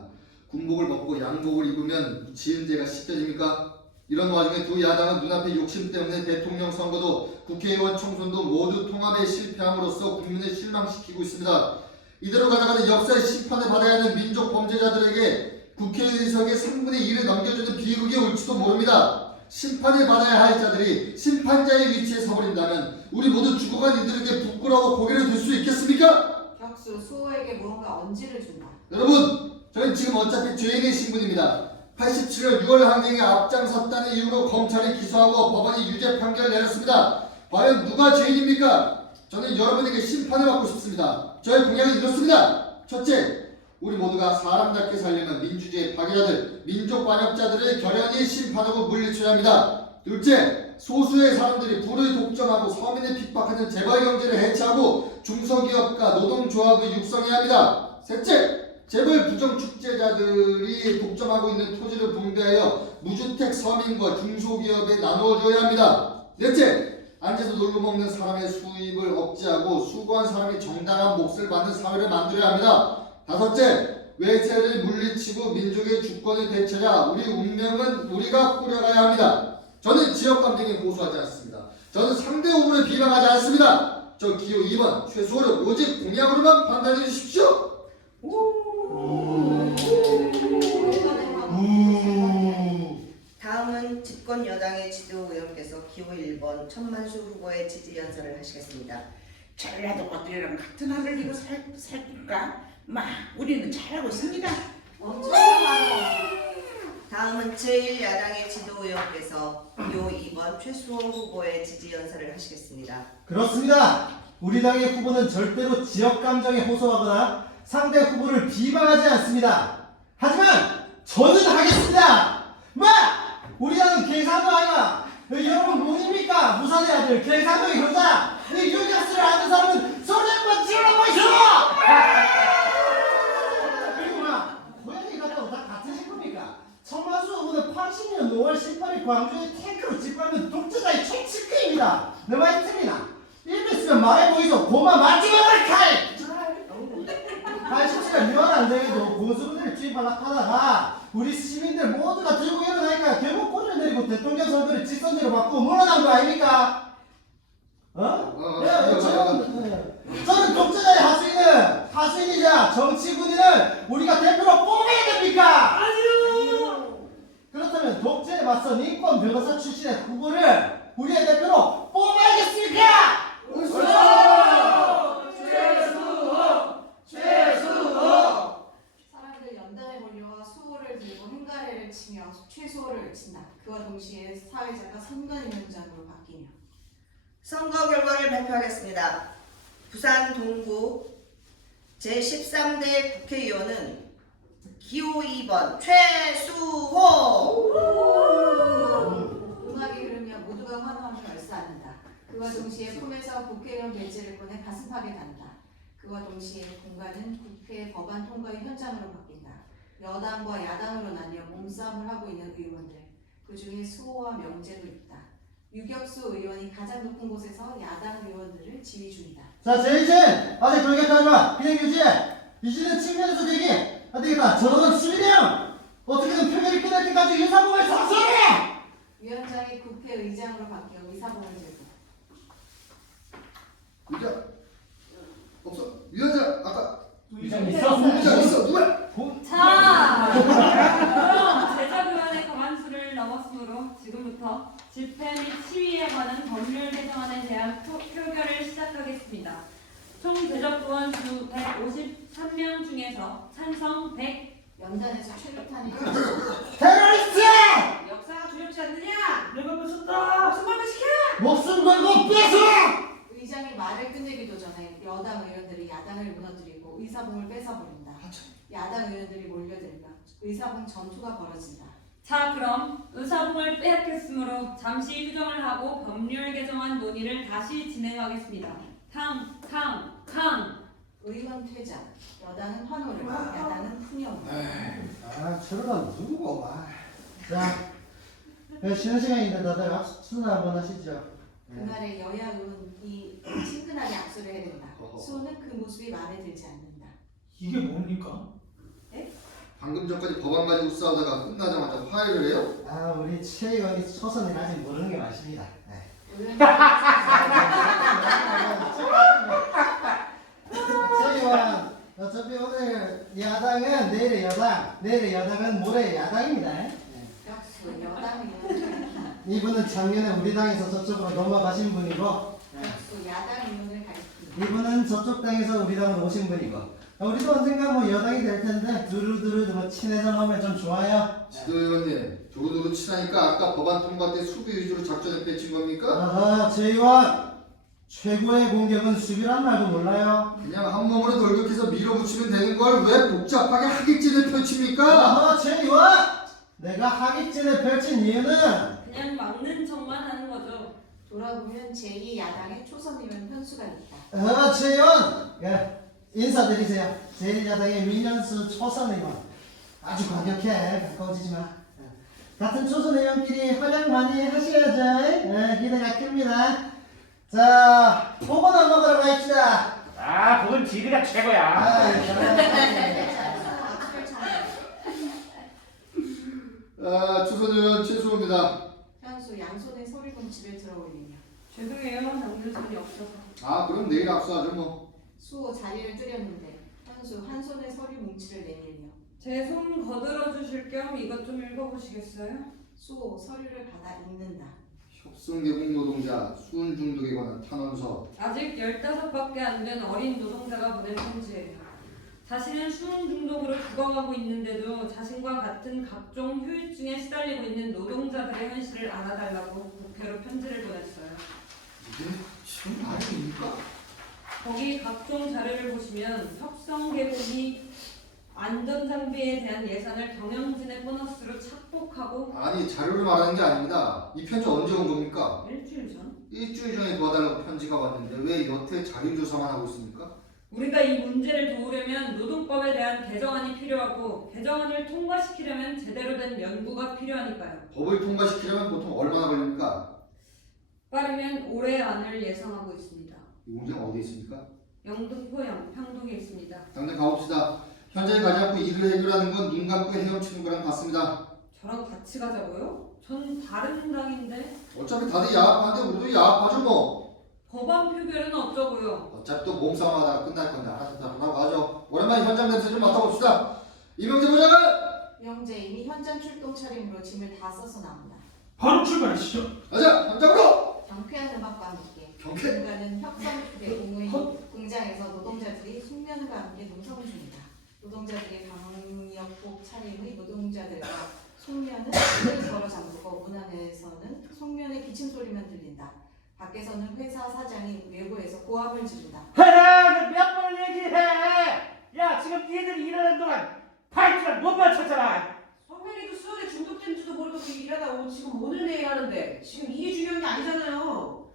군복을 벗고 양복을 입으면 지은 죄가 씻겨집니까? 이런 와중에 두 야당은 눈앞의 욕심 때문에 대통령 선거도 국회의원 총선도 모두 통합에 실패함으로써 국민을 실망시키고 있습니다. 이대로 가다가는 역사의 심판을 받아야 하는 민족 범죄자들에게 국회의석의 3분의 1을 넘겨주는 비극이 올지도 모릅니다. 심판을 받아야 할 자들이 심판자의 위치에 서버린다면 우리 모두 죽어간 이들에게 부끄러워 고개를 들 수 있겠습니까? 격수 수호에게 무언가 언지를 준다. 여러분, 저는 지금 어차피 죄인의 신분입니다. 87월 6월 항쟁에 앞장섰다는 이유로 검찰이 기소하고 법원이 유죄 판결을 내렸습니다. 과연 누가 죄인입니까? 저는 여러분에게 심판을 받고 싶습니다. 저의 공약은 이렇습니다. 첫째, 우리 모두가 사람답게 살려면 민주주의의 파괴자들, 민족 반역자들을 결연히 심판하고 물리쳐야 합니다. 둘째, 소수의 사람들이 부를 독점하고 서민을 핍박하는 재벌 경제를 해체하고 중소기업과 노동조합을 육성해야 합니다. 셋째, 재벌 부정 축제자들이 독점하고 있는 토지를 분배하여 무주택 서민과 중소기업에 나누어줘야 합니다. 넷째, 앉아서 놀러 먹는 사람의 수입을 억제하고 수고한 사람이 정당한 몫을 받는 사회를 만들어야 합니다. 다섯째, 외세를 물리치고 민족의 주권을 되찾아 우리 운명은 우리가 꾸려가야 합니다. 저는 지역 감정에 호소하지 않습니다. 저는 상대 후보를 비방하지 않습니다. 저 기호 2번 최수호를 오직 공약으로만 판단해 주십시오. 다음은 집권 여당의 지도 의원께서 기호 1번 천만수 후보의 지지 연설을 하시겠습니다. 전라도 것들이랑 같은 하늘 이고 살까? 마, 우리는 잘하고 있습니다. 엄청 많아. 다음은 제1야당의 지도 의원께서 기호 2번 최수호 후보의 지지 연설을 하시겠습니다. 그렇습니다. 우리 당의 후보는 절대로 지역 감정에 호소하거나 상대 후보를 비방하지 않습니다. 하지만 저는 하겠습니다. 우리 당은 경상도 아이가 여러분 뭐입니까? 부산의 아들 경상도의 효자 이 유격수를 아는 사람은 소리 한번 질러보시오. 그리고 고양이 같다고 다 같은 식구입니까? 천만수 후보는 80년 5월 18일 광주에 탱크로 짓밟는 독재자의 총칙크입니다. 내 말이 틀리나? 일부 있으면 말해보이소. 고마 맞지마 칼! 87년 6월 항쟁에도 군수부대를 투입하다가 우리 시민들 모두가 들고 일어나니까 결국 꼴을 내리고 대통령 선거를 직선제로 바꾸고 물러난 거 아닙니까? 저는 독재자의 하수인이자 정치군인을 우리가 대표로 뽑아야 됩니까? 아니요. 그렇다면 독재에 맞선 인권 변호사 출신의 후보를 우리의 대표로 뽑아야겠습니까? 사람들 연단에 몰려와 수호를 들고 행가래를 치며 최수호를 외친다. 그와 동시에 사회자가 선관위원장으로 바뀌며 선거 결과를 발표하겠습니다. 부산 동구 제13대 국회의원은 기호 2번 최수호. 음악이 흐르며 모두가 환호하며 열사한다. 그와 동시에 품에서 국회의원 배지를 꺼내 가슴팍에 단다. 그와 동시에 공간은 국회 법안 통과의 현장으로 바뀐다. 여당과 야당으로 나뉘어 몸싸움을 하고 있는 의원들, 그 중에 수호와 명재도 있다. 유격수 의원이 가장 높은 곳에서 야당 의원들을 지휘 중이다. 자, 제이슨 아직 돌격하지 마. 그냥 유지해. 이제는 측면에서 대기. 안 되겠다. 전원은 수비대요. 어떻게든 표결이 끝날 때까지 의사봉을 작성해. 위원장이 국회의장으로 바뀌어 의사봉을 들고 의자 없어. 위원장 아까 의장 의자 있어. 누구야? 자, 그럼 제자교원의 과반수를 넘었으므로 지금부터 집회 및 시위에 관한 법률 개정안에 대한 표결을 시작하겠습니다. 총 제적 의원 수 153명 중에서 찬성 100, 연단에서 최루탄이 테러리스트! 역사가 두렵지 않느냐? 내가 뺏었다. 무슨 말을 시켜? 목숨 걸고 뺏어! 의장이 말을 끝내기도 전에 여당 의원들이 야당을 무너뜨리고 의사봉을 뺏어버린다. 야당 의원들이 몰려들며 의사봉 전투가 벌어진다. 자, 그럼 의사봉을 빼앗겼으므로 잠시 휴정을 하고 법률 개정안 논의를 다시 진행하겠습니다. 의원 퇴장, 여당은 환호를, 야당은 푸념을. 저러다 누구고 자, 쉬는 시간인데 다들 수나 한번 하시죠. 그날의 여야 의원이 친근하게 악수를 해댄다. 수호는 그 모습이 마음에 들지 않는다. 이게 뭡니까? 방금 전까지 법안 가지고 싸우다가 끝나자마자 화해를 해요? 아, 우리 최 의원이 초선을 아직 모르는 게 맞습니다. 네. 최 의원, 어차피 오늘 야당은 내일의 여당, 내일의 여당은 모레의 야당입니다. 네. 역수 여당 이분은 작년에 우리 당에서 저쪽으로 넘어가신 분이고, 역수 야당 의원을 가리킵니다. 이분은 저쪽 당에서 우리 당으로 오신 분이고, 우리도 언젠가 뭐 여당이 될 텐데 두루두루 뭐 친해져 놓으면 좀 좋아요. 지도 의원님, 두루두루 친하니까 아까 법안 통과 때 수비 위주로 작전에 펼친 겁니까? 아하, 최 의원, 최고의 공격은 수비란 말도 몰라요. 그냥 한 몸으로 돌격해서 밀어붙이면 되는 걸 왜 복잡하게 하객진을 펼칩니까? 아하, 최 의원, 내가 하객진을 펼친 이유는 그냥 막는 척만 하는 거죠. 돌아보면 제2야당의 초선 의원 현수가 있다. 아하, 최 의원, 예, 인사드리세요. 제1야당의 민현수 초선 의원. 아주 과격해. 가까워지지 마. 같은 초선 의원끼리 활약 많이 하셔야죠. 예, 기대가 큽니다. 자, 보고나 먹으러 갑시다. 아, 그건 지리가 최고야. 아, 초선 의원 최수호입니다. 현수 양손에 서류 공집에 들어올리며 죄송해요. 남는 손이 없어서. 아, 그럼 내일 압수하죠 뭐. 수호 자리를 뜨렸는데 현수 한 손에 서류 뭉치를 내밀며 제 손 거들어 주실 겸 이것 좀 읽어보시겠어요? 수호 서류를 받아 읽는다. 협성계곡 노동자 수은 중독에 관한 탄원서. 아직 15밖에 안 된 어린 노동자가 보낸 편지예요. 자신은 수은 중독으로 죽어가고 있는데도 자신과 같은 각종 후유증에 시달리고 있는 노동자들의 현실을 알아달라고 국회로 편지를 보냈어요. 이게 지금 말입니까? 거기 각종 자료를 보시면 협성계곡이 안전장비에 대한 예산을 경영진의 보너스로 착복하고 아니, 자료를 말하는 게 아닙니다. 이 편지 언제 온 겁니까? 일주일 전 일주일 전에 도와달라고 편지가 왔는데 왜 여태 자료조사만 하고 있습니까? 우리가 이 문제를 도우려면 노동법에 대한 개정안이 필요하고 개정안을 통과시키려면 제대로 된 연구가 필요하니까요. 법을 통과시키려면 보통 얼마나 걸립니까? 빠르면 올해 안을 예상하고 있습니다. 이 공장 어디에 있습니까? 영등포 양평동에 있습니다. 당장 가봅시다. 현장에 가지 않고 일을 해결하는 건 눈 감고 헤엄치는 거랑 같습니다. 저랑 같이 가자고요? 전 다른 당인데 어차피 다들 야합하는데 우리도 야합하죠 뭐. 법안 표결은 어쩌고요? 어차피 또 몸싸움 하다가 끝날 건데 알아서 따라하고 하죠. 오랜만에 현장 냄새 좀 맡아봅시다. 이명재 부장은! 명재 이미 현장 출동 차림으로 짐을 다 써서 나온다. 바로 출발하시죠. 가자! 현장으로! 경쾌한 음악과 함께 경쾌? 공간은 협성계곡의 공장에서 노동자들이 숙면과 함께 농성을 중이다. 노동자들의 방역복 차림의 노동자들과 속면은 문을 걸어 잠그고 문 안에서는 속면의 기침 소리만 들린다. 밖에서는 회사 사장이 외부에서 고함을 지른다. 해라, 몇 번을 얘기해. 야, 지금 니들이 일하는 동안 파이트를 못 맞췄잖아. 성면이도 수원에 중독된지도 모르고 일하다 지금 오늘 내일 하는데 지금 이게 중요한 게 아니잖아요.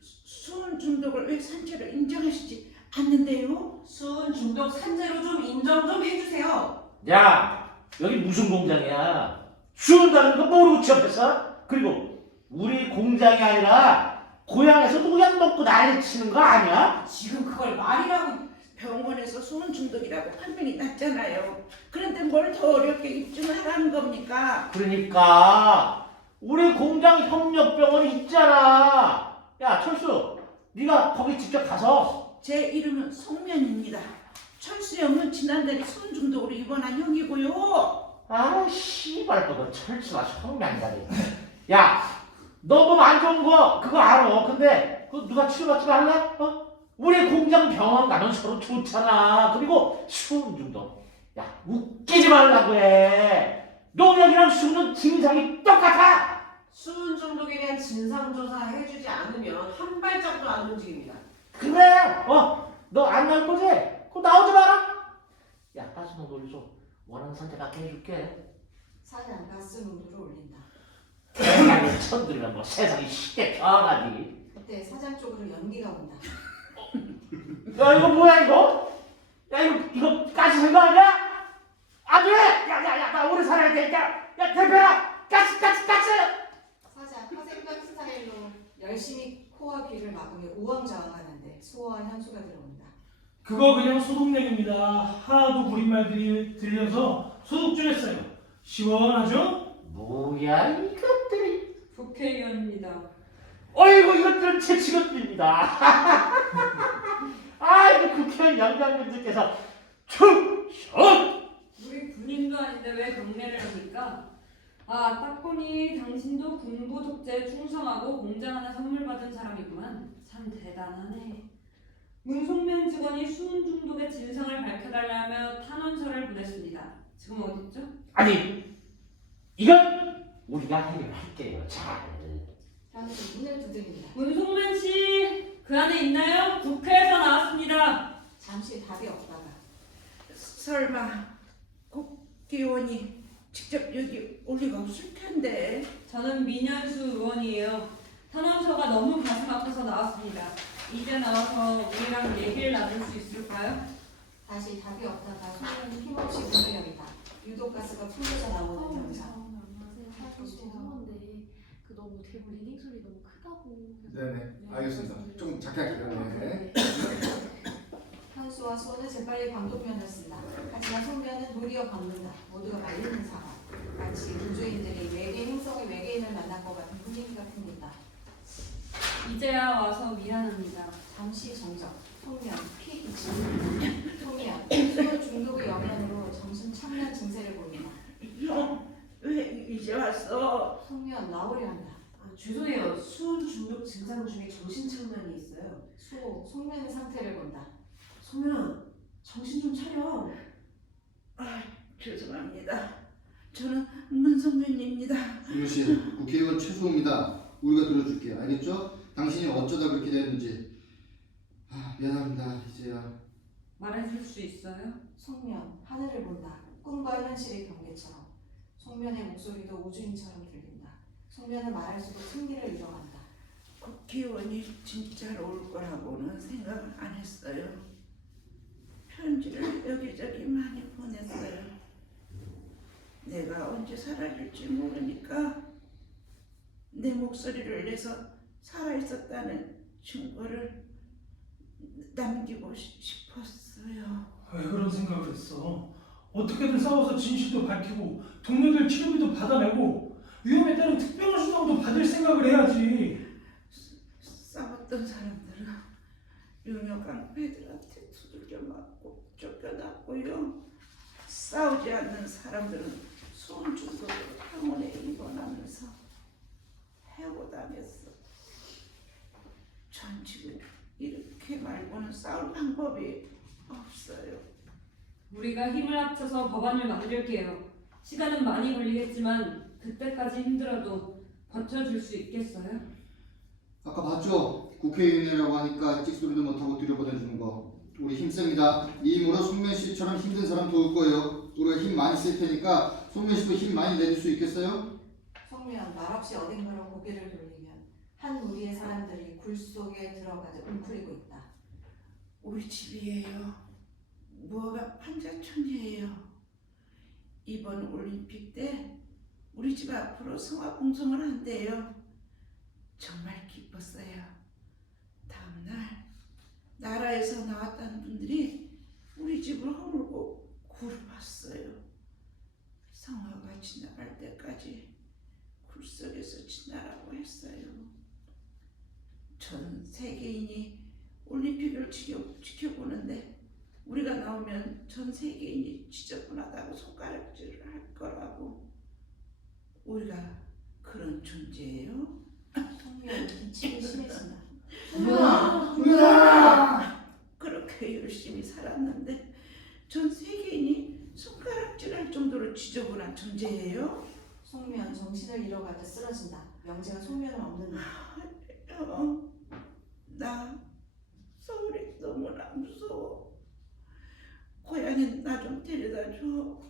수은 중독을 왜 산재로 인정하시지 않는데요? 수은 중독 산재로 좀 인정 좀 해주세요. 야, 여기 무슨 공장이야? 쉬운다는 거 모르고 취업했어? 그리고 우리 공장이 아니라 고향에서 노약 먹고 난리 치는 거 아니야? 지금 그걸 말이라고. 병원에서 수은 중독이라고 판명이 났잖아요. 그런데 뭘 더 어렵게 입증하라는 겁니까? 그러니까 우리 공장 협력병원이 있잖아. 야, 철수, 네가 거기 직접 가서. 제 이름은 송면입니다. 철수 형은 지난달에 수은 중독으로 입원한 형이고요. 아, 씨발, 너 철수가 성명다니. 야, 너 몸 안 좋은 거 그거 알아. 근데 그 누가 치료받지 말래? 어? 우리 공장 병원 가면 서로 좋잖아. 그리고 수은 중독. 야, 웃기지 말라고 해. 농약이랑 수는 증상이 똑같아. 수은 중독에 대한 진상조사 해주지 않으면 한 발짝도 안 움직입니다. 그래. 너 안 나올 거지? 그거 나오지 마라. 야, 따지면 놀려줘. 원하는 산재 갖게 해줄게. 사장 가스 농도를 올린다. 대박을 쳐들으면 뭐 세상이 쉽게 변하지. 그때 사장 쪽으로 연기가 온다. 야, 이거 뭐야 이거? 야, 이거 가스 생각 아니야? 안 돼! 야, 나 오래 살아야 되니까. 야, 대표야! 가스! 사장 화생방 스타일로 열심히 코와 귀를 막으며 우왕좌왕하는데 수호와 현수가 들어온다. 그거 그냥 소독약입니다. 하도 구린말들이 들려서 소독 좀 했어요. 시원하죠? 뭐야 이것들이. 국회의원입니다. 어이구 이것들은 제 직원입니다. 아이고 국회의원 영장님들께서 충성. 우리 군인도 아닌데 왜 경례를 합니까? 아, 딱 보니 당신도 군부 독재에 충성하고 공장 하나 선물 받은 사람이구만. 참 대단하네. 문송면 직원이 수은 중독의 진상을 밝혀달라며 탄원서를 보냈습니다. 지금 어딨죠? 아니 이건 우리가 해결할게요. 잘. 현수 문을 두드립니다. 문송면 씨, 그 안에 있나요? 국회에서 나왔습니다. 잠시 답이 없다가 설마 국회의원이 직접 여기 올 리가 없을 텐데. 저는 민현수 의원이에요. 탄원서가 너무 가슴 아파서 나왔습니다. 이제 나와서 우리랑 얘기를 나눌 수 있을까요? 다시 답이 없다가 손님이 힘없이 문을 열다. 유독가스가 풍겨져 나오는 영상. 죄송한데 그 너무 대본 리딩 소리 너무 크다고. 네네, 알겠습니다. 좀 작게 할게요. 네. 현수와 수호는 재빨리 방독면을 쓴다. 하지만 송면은 도리어 박는다. 모두가 말리는 상황. 마치 우주인들이 외계인 행성의 외계인을 만난 것 같은 분위기가 큽니다. 이제야 와서 미안합니다. 잠시 정적. 송면, 피 이치. 송면, 수은 중독의 영향으로 정신 착란 증세를 보입니다. 형, 왜 이제 왔어? 송면, 나오려 한다. 아, 죄송해요. 수은 중독 증상 중에 정신착란이 있어요. 수호, 송면의 상태를 본다. 소면아, 정신 좀 차려. 아, 죄송합니다. 저는 문성면입니다. 윤호 씨, 국회의원 최수호입니다. 우리가 들어줄게요. 알겠죠? 당신이 어쩌다 그렇게 됐는지. 미안합니다. 이제야. 말해줄 수 있어요? 송면, 하늘을 본다. 꿈과 현실의 경계처럼. 송면의 목소리도 우주인처럼 들린다. 송면은 말할수록 승리를 잃어간다. 국회의원이 진짜로 올 거라고는 생각을 안 했어요. 편지를 여기저기 많이 보냈어요. 내가 언제 사라질지 모르니까 내 목소리를 내서 살아있었다는 증거를 남기고 싶었어요. 왜 그런 생각을 했어? 어떻게든 싸워서 진실도 밝히고 동료들 치료비도 받아내고 위험에 따른 특별한 수당도 받을 생각을 해야지. 싸웠던 사람들은 유명 깡패들한테 두들겨 맞고 쫓겨났고요. 싸우지 않는 사람들은 수은 중독으로 병원에 입원하면서 해고당했어. 전 지금 이렇게 말고는 싸울 방법이 없어요. 우리가 힘을 합쳐서 법안을 만들게요. 시간은 많이 걸리겠지만 그때까지 힘들어도 버텨줄 수 있겠어요? 아까 봤죠? 국회의원이라고 하니까 찍소리도 못하고 들여보내주는 거. 우리 힘셉니다. 이 힘으로 송면 씨처럼 힘든 사람 도울 거예요. 우리가 힘 많이 쓸 테니까 송면 씨도 힘 많이 내줄 수 있겠어요? 송면, 말없이 어딘가로 고개를 돌리면 한 무리의 사람들이 굴 속에 들어가듯 웅크리고 있다. 우리 집이에요. 뭐가 판자촌이에요. 이번 올림픽 때 우리 집 앞으로 성화 공성을 한대요. 정말 기뻤어요. 다음날 나라에서 나왔다는 분들이 우리 집을 허물고 굴을 봤어요. 성화가 지나갈 때까지 굴 속에서 지나라고 했어요. 전 세계인이 올림픽을 지켜보는데 우리가 나오면 전 세계인이 지저분하다고 손가락질을 할 거라고. 우리가 그런 존재예요? 송면, 기침이 심해진다. 그렇게 열심히 살았는데 전 세계인이 손가락질할 정도로 지저분한 존재예요? 송면, 정신을 잃어가듯 쓰러진다. 명재가 송면을 없는다. 나 서울이 너무나 무서워. 고향에 나 좀 데려다 줘.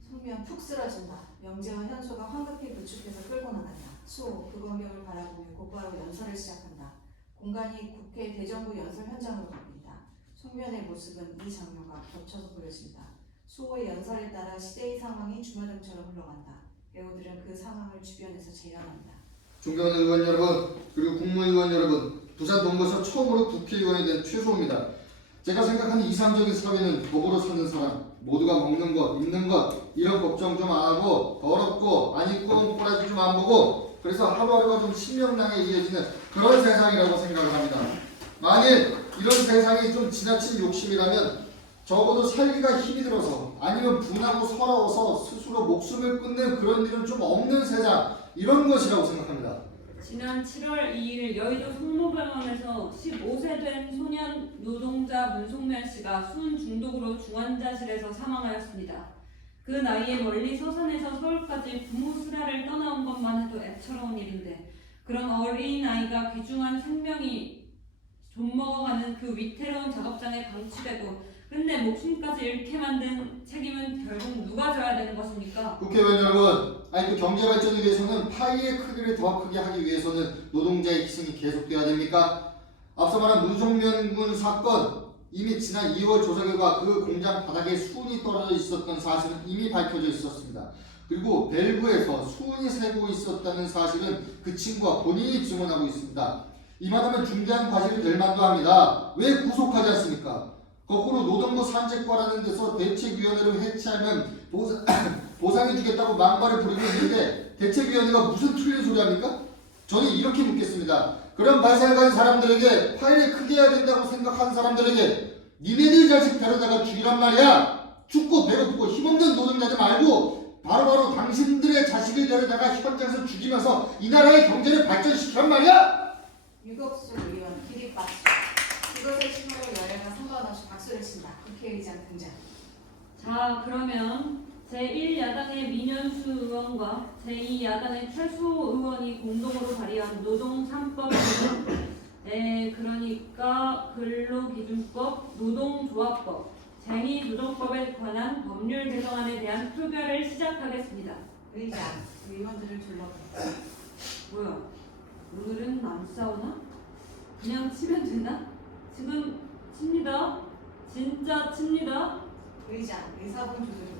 송면 푹 쓰러진다. 명재와 현수가 황급히 부축해서 끌고 나간다. 수호, 그 광경을 바라보며 곧바로 연설을 시작한다. 공간이 국회 대정부 연설 현장으로 바뀐다. 송면의 모습은 이 장면과 겹쳐서 보여진다. 수호의 연설에 따라 시대의 상황이 주마등처럼 흘러간다. 배우들은 그 상황을 주변에서 재현한다. 존경하는 의원 여러분, 그리고 국무의원 여러분, 부산 동구에서 처음으로 국회의원이 된 최수호입니다. 제가 생각하는 이상적인 사회는 법으로 사는 사람, 모두가 먹는 것, 입는 것 이런 걱정 좀 안 하고 더럽고 안 입고 꼬라지 좀 안 보고 그래서 하루하루가 좀 신명나게 이어지는 그런 세상이라고 생각을 합니다. 만일 이런 세상이 좀 지나친 욕심이라면 적어도 살기가 힘이 들어서 아니면 분하고 서러워서 스스로 목숨을 끊는 그런 일은 좀 없는 세상 이런 것이라고 생각합니다. 지난 7월 2일 여의도 성모병원에서 15세 된 소년 노동자 문송면 씨가 수은 중독으로 중환자실에서 사망하였습니다. 그 나이에 멀리 서산에서 서울까지 부모 수라를 떠나온 것만 해도 애처로운 일인데 그런 어린 아이가 귀중한 생명이 좀먹어가는 그 위태로운 작업장에 방치되고 끝내 목숨까지 잃게 만든 책임은 결국 누가 져야 되는 것입니까? 국회의원 여러분, 그 경제 발전을 위해서는 파이의 크기를 더 크게 하기 위해서는 노동자의 희생이 계속돼야 됩니까? 앞서 말한 문송면 군 사건 이미 지난 2월 조사 결과 그 공장 바닥에 수은이 떨어져 있었던 사실은 이미 밝혀져 있었습니다. 그리고 밸브에서 수은이 새고 있었다는 사실은 그 친구가 본인이 증언하고 있습니다. 이만하면 중대한 과실이 될 만도 합니다. 왜 구속하지 않습니까? 거꾸로 노동부 산책과라는 데서 대책위원회를 해체하면 보상해주겠다고 망발을 부리고 있는데 대책위원회가 무슨 틀린 소리 합니까? 저는 이렇게 묻겠습니다. 그런 발상을 가진 사람들에게 파일을 크게 해야 된다고 생각하는 사람들에게 니네들 자식 데려다가 죽이란 말이야. 죽고 배고프고 힘없는 노동자들 말고 바로바로 당신들의 자식을 데려다가 현장에서 죽이면서 이 나라의 경제를 발전시키란 말이야. 유격수 의원 기립박수. 이것을 신호로 여야가 상관없이 박수를 친다. 국회의장 등장. 자, 그러면 제1야당의 민현수 의원과 제2야당의 최수호 의원이 공동으로 발의한 노동 3법 그러니까 근로기준법, 노동조합법, 쟁의조정법에 관한 법률 개정안에 대한 표결을 시작하겠습니다. 의장, 의원들을 둘러보다. 뭐야? 오늘은 안 싸우나? 그냥 치면 되나? 지금 칩니다. 진짜 칩니다. 의장, 의사분 조절입니다.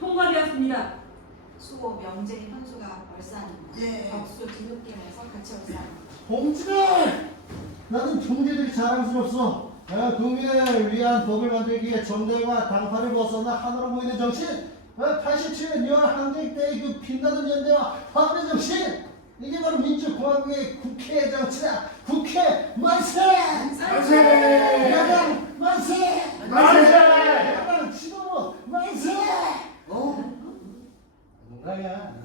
통과되었습니다. 수호, 명재, 현수가 얼싸안입니다. 격수 뒤늦게면서 같이 얼싸안입니다. 봉지들! 나는 종대들이 자랑스럽소. 국민을 위한 법을 만들기 위해 정당과 당파를 벗어나 하나로 모이는 정신. 87년 6월 항쟁 때의 그 빛나던 연대와 화합의 정신. 이게 바로 민주공화국의 국회 정치다. 국회 만세! 만세! 야당 만세! 만세! 야당 지도부 만세! 농담이야.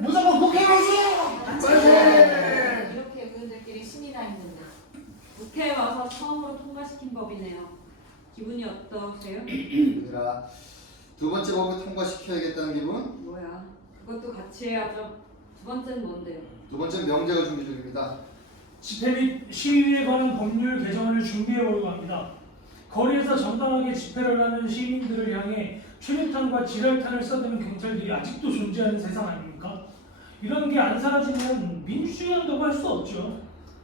무조건 국회 만세! 만세! 이렇게 의원들끼리 신이 나 있는데 국회에 와서 처음으로 통과시킨 법이네요. 기분이 어떠세요? 얘들아, 두 번째 법을 통과시켜야겠다는 기분? 뭐야? 그것도 같이 해야죠. 두 번째는 뭔데요? 두 번째는 명제가 준비 중입니다. 집회 및 시위에 관한 법률 개정안을 준비해보려고 합니다. 거리에서 정당하게 집회를 하는 시민들을 향해 최루탄과 지랄탄을 쏘는 경찰들이 아직도 존재하는 세상 아닙니까? 이런 게 안 사라지면 민주주의한다고 할 수 없죠.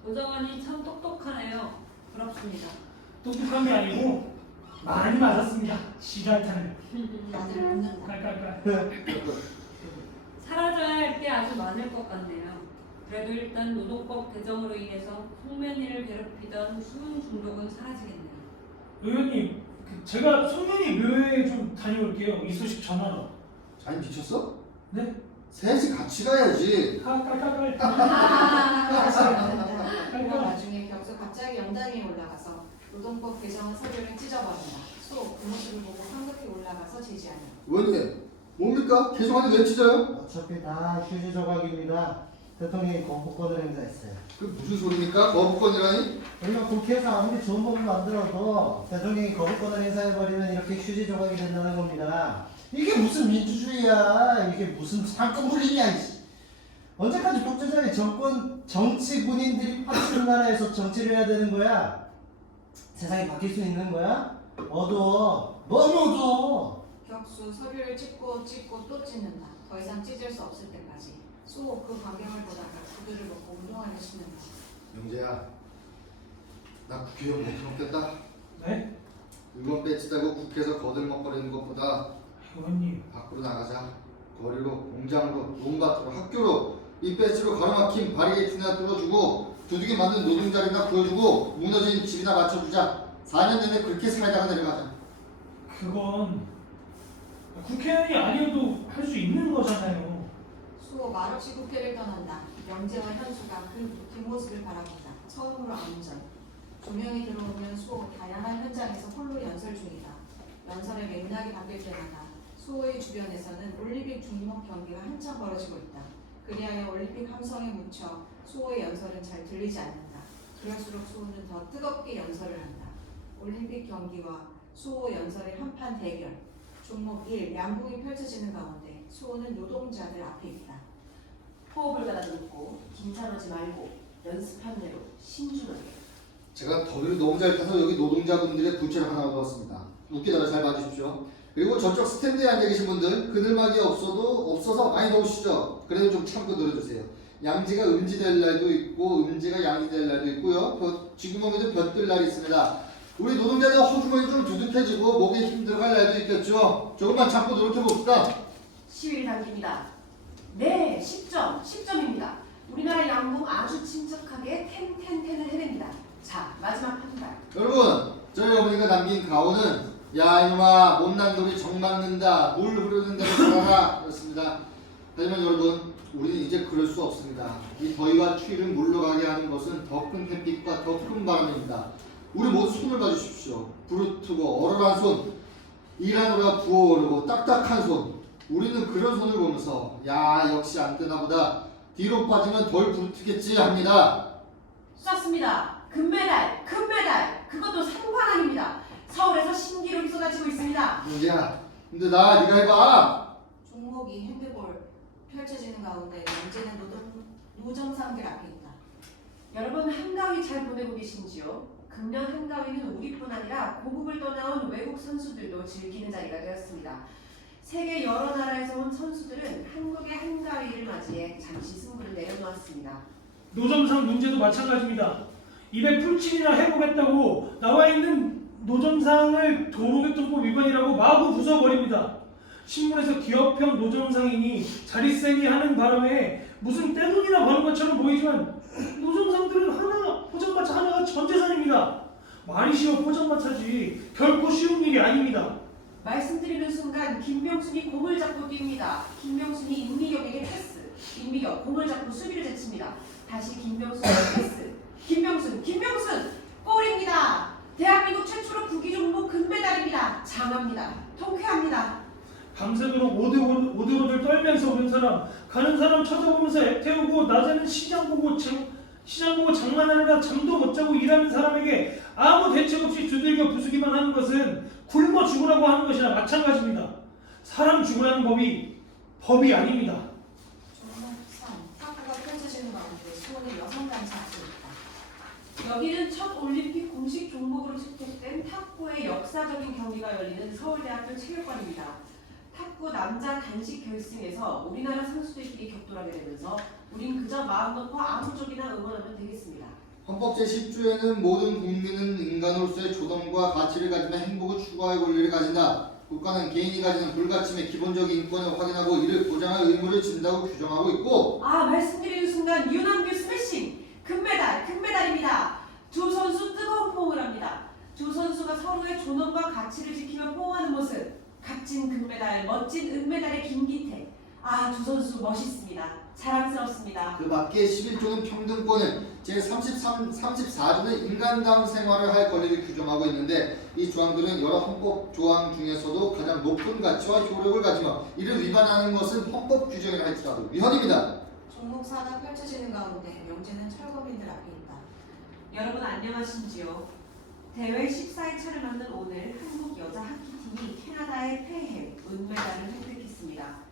오정환이 참 똑똑하네요. 부럽습니다. 똑똑한 게 아니고 많이 맞았습니다. 지랄탄을. 다들 웃는다. 깔깔깔. 사라져야 할 게 아주 많을 것 같네요. 그래도 일단 노동법 개정으로 인해서 송면이를 괴롭히던 수은 중독은 사라지겠네요. 의원님, 제가 송면이 묘에 좀 다녀올게요. 이 소식 전하러. 아니 미쳤어? 네? 셋이 같이 가야지. 깔깔깔. 그럼 나중에 격수 갑자기 연단 위에 올라가서 노동법 개정 서류를 찢어버린다. 수호, 그 모습을 보고 황급히 올라가서 제지한다. 의원님, 뭡니까? 개정안이 왜 찢어요? 어차피 다 휴지 조각입니다. 대통령이 거부권을 행사했어요. 그 무슨 소리입니까? 거부권이라니? 우리가 국회에서 아무리 좋은 법을 만들어도 대통령이 거부권을 행사해버리면 이렇게 휴지 조각이 된다는 겁니다. 이게 무슨 민주주의야? 이게 무슨 상권불이냐? 언제까지 독재자의 정치 군인들이 파치는 나라에서 정치를 해야 되는 거야? 세상이 바뀔 수 있는 거야? 어두워. 너무 어두워. 격수 서류를 찢고 또 찢는다. 더 이상 찢을 수 없을 때까지. 수호, 그 광경을 보다가 구두를 벗고 운동화를 신는다. 명재야, 나 국회의원 못 먹겠다. 네? 의원 배치다고 국회에서 거들먹거리는 것보다 의원님. 밖으로 나가자. 거리로, 공장으로, 논밭으로, 학교로 이 배치로 가로막힌 바리게이트나 뚫어주고 두둑이 만든 노동자리나 보여주고 무너진 집이나 맞춰주자. 4년 내내 그렇게 살다가 내려가자. 그건 국회의원이 아니어도 할 수 있는 거잖아요. 수호 말없이 국회를 떠난다. 명재와 현수가 그 뒷모습을 바라본다. 처음으로 암전. 조명이 들어오면 수호 다양한 현장에서 홀로 연설 중이다. 연설의 맥락이 바뀔 때마다 수호의 주변에서는 올림픽 종목 경기가 한창 벌어지고 있다. 그리하여 올림픽 함성에 묻혀 수호의 연설은 잘 들리지 않는다. 그럴수록 수호는 더 뜨겁게 연설을 한다. 올림픽 경기와 수호 연설의 한판 대결. 종목 1 양궁이 펼쳐지는 가운데 수호는 노동자들 앞에 있다. 호흡을 가다듬고 긴장하지 말고 연습한 대로 신중하게. 제가 더위를 너무 잘 타서 여기 노동자분들의 부채를 하나 얻어왔습니다. 웃기다가 잘 봐주십시오. 그리고 저쪽 스탠드에 앉아 계신 분들 그늘막이 없어서 많이 더우시죠? 그래도 좀 참고 들어주세요. 양지가 음지될 날도 있고 음지가 양지될 날도 있고요. 쥐구멍에도 볕들 날이 있습니다. 우리 노동자들 허주머니 좀 두둑해지고 목에 힘 들어갈 날도 있겠죠. 조금만 참고 노력해봅시다. 시위를 당깁니다. 네, 10점입니다. 우리나라 양궁 아주 침착하게 텐텐텐을 해냅니다. 자, 마지막 한 발. 여러분, 저희 어머니가 남긴 가오는 야 이놈아 못난 놈이 정 맞는다 물 흐르는 대로 살아라 그렇습니다. 하지만 여러분 우리는 이제 그럴 수 없습니다. 이 더위와 추위를 물러가게 하는 것은 더 큰 햇빛과 더 큰 바람입니다. 우리 모두 손을 봐주십시오. 부르트고 얼얼한 손, 일하느라 부어오르고 딱딱한 손. 우리는 그런 손을 보면서 야 역시 안 되나 보다 뒤로 빠지면 덜 부르트겠지 합니다. 쐈습니다. 금메달. 그것도 상관왕입니다. 서울에서 신기록이 쏟아지고 있습니다. 야 근데 네가 해봐. 종목 2 핸드볼 펼쳐지는 가운데 명재는 노점상들 앞에 있다. 여러분 한가위 잘 보내고 계신지요? 금년 한가위는 우리뿐 아니라 고국을 떠나온 외국 선수들도 즐기는 자리가 되었습니다. 세계 여러 나라에서 온 선수들은 한국의 한가위를 맞이해 잠시 승부를 내려놓았습니다. 노점상 문제도 마찬가지입니다. 입에 풀칠이나 해보겠다고 나와 있는 노점상을 도로교통법 위반이라고 마구 부숴버립니다. 신문에서 기업형 노점상이니 자리세기 하는 바람에 무슨 떼돈이나 버는 것처럼 보이지만 노점상들은 하나, 포장마차 하나가 전 재산입니다. 말이 쉬워 포장마차지 결코 쉬운 일이 아닙니다. 말씀드리는 순간 김명순이 공을 잡고 뜁니다. 김명순이 임미경에게 패스. 임미경 공을 잡고 수비를 제칩니다. 다시 김명순에게 패스. 김명순 골입니다. 대한민국 최초로 구기 종목 금메달입니다. 장합니다. 통쾌합니다. 밤새도록 오들오들 떨면서 오는 사람, 가는 사람 쳐다보면서 애태우고 낮에는 시장 보고 장난하느라 잠도 못 자고 일하는 사람에게 아무 대책 없이 두들겨 부수기만 하는 것은 굶어 죽으라고 하는 것이나 마찬가지입니다. 사람 죽으라는 법이 아닙니다. 종목 3 탁구가 펼쳐지는 가운데 수호는 여성 단체 앞에 있다. 여기는 첫 올림픽 공식 종목으로 채택된 탁구의 역사적인 경기가 열리는 서울대학교 체육관입니다. 탁구 남자 단식 결승에서 우리나라 선수들끼리 격돌하게 되면서 우린 그저 마음 놓고 아무 쪽이나 응원하면 되겠습니다. 헌법 제10조에는 모든 국민은 인간으로서의 조동과 가치를 가지며 행복을 추구할 권리를 가진다. 국가는 개인이 가지는 불가침의 기본적인 인권을 확인하고 이를 보장할 의무를 진다고 규정하고 있고 말씀드리는 순간 유남규 스매싱! 금메달입니다. 두 선수 뜨거운 포옹을 합니다. 두 선수가 서로의 존엄과 가치를 지키며 포옹하는 모습. 값진 금메달, 멋진 은메달의 김기태. 두 선수 멋있습니다. 자랑스럽습니다. 그 밖에 11조는 평등권을, 제34조는 인간다운 생활을 할 권리를 규정하고 있는데 이 조항들은 여러 헌법 조항 중에서도 가장 높은 가치와 효력을 가지며 이를 위반하는 것은 헌법 규정이라 할지라도 위헌입니다. 종목 4가 펼쳐지는 가운데 명재는 철거민들 앞에 있다. 여러분 안녕하신지요? 대회 14회차를 맞는 오늘 한국 여자 하키팀이 캐나다의 폐해 은메달을 획득했습니다.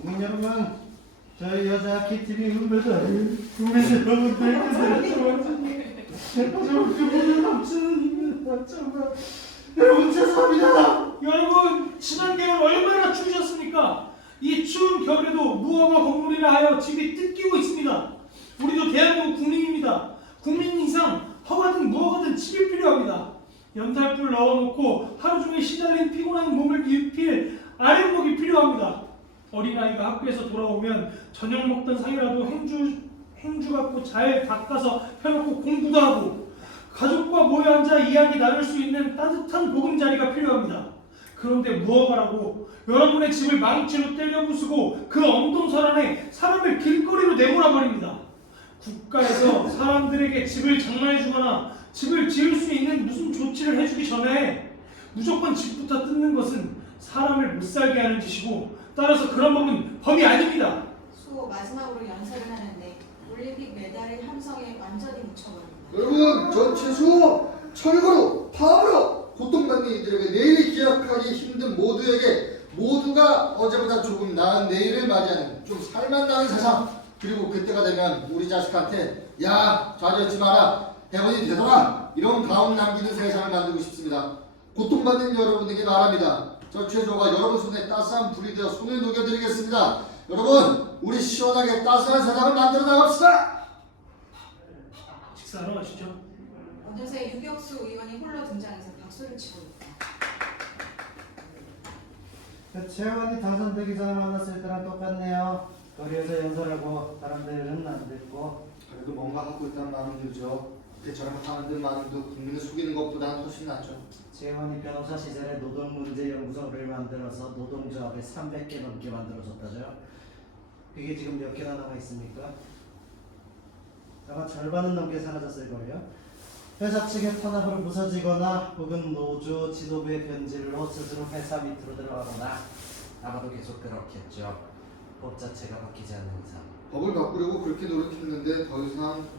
국민 여러분, 저희 여자 하키팀이 은메달 너무 여러분 죄송합니다. 여러분 지난 겨울 얼마나 추우셨습니까? 이 추운 겨울에도 무허가 건물이라 하여 집이 뜯기고 있습니다. 우리도 대한민국 국민입니다. 국민 이상 허가든 무허가든 집이 필요합니다. 연탄불 넣어놓고 하루 종일 시달린 피곤한 몸을 입힐 아랫목이 필요합니다. 어린아이가 학교에서 돌아오면 저녁 먹던 상이라도 행주 갖고 잘 닦아서 펴놓고 공부도 하고 가족과 모여 앉아 이야기 나눌 수 있는 따뜻한 보금자리가 필요합니다. 그런데 무엇하라고 여러분의 집을 망치로 때려 부수고 그 엄동설 안에 사람을 길거리로 내몰아 버립니다. 국가에서 사람들에게 집을 장만해 주거나 집을 지을 수 있는 무슨 조치를 해주기 전에 무조건 집부터 뜯는 것은 사람을 못 살게 하는 짓이고, 따라서 그런 법은 법이 아닙니다. 수호 마지막으로 연설을 하는데 올림픽 메달을 함성에 완전히 묻혀버립니다. 여러분, 저 최수 철거로 파업으로 고통받는 이들에게 내일 기약하기 힘든 모두에게 모두가 어제보다 조금 나은 내일을 맞이하는 좀 살맛 나는 세상, 그리고 그때가 되면 우리 자식한테 야 좌절하지 마라 행운이 되더라 이런 가움 남기는 세상을 만들고 싶습니다. 고통받는 여러분에게 말합니다. 저 최조가 여러분 손에 따스한 불이 되어 손을 녹여드리겠습니다. 여러분, 우리 시원하게 따스한 세상을 만들어 나갑시다. 식사하러 가시죠. 어느새 유격수 의원이 홀로 등장해서 박수를 치고 있다. 최원이 당선되기 전에 만났을 때랑 똑같네요. 거리에서 연설하고 사람들은 안 듣고. 그래도 뭔가 하고 있다는 마음이 들죠. 그처럼 하는 듯 마는 듯 국민을 속이는 것보다는 훨씬 낫죠. 최원이 변호사 시절에 노동문제연구소를 만들어서 노동조합을 300개 넘게 만들어줬다죠. 그게 지금 몇 개나 남아 있습니까? 아마 절반은 넘게 사라졌을 거예요. 회사 측의 탄압으로 부서지거나 혹은 노조 지도부의 변질로 스스로 회사 밑으로 들어가거나 아마도 계속 그렇겠죠. 법 자체가 바뀌지 않는 이상. 법을 바꾸려고 그렇게 노력했는데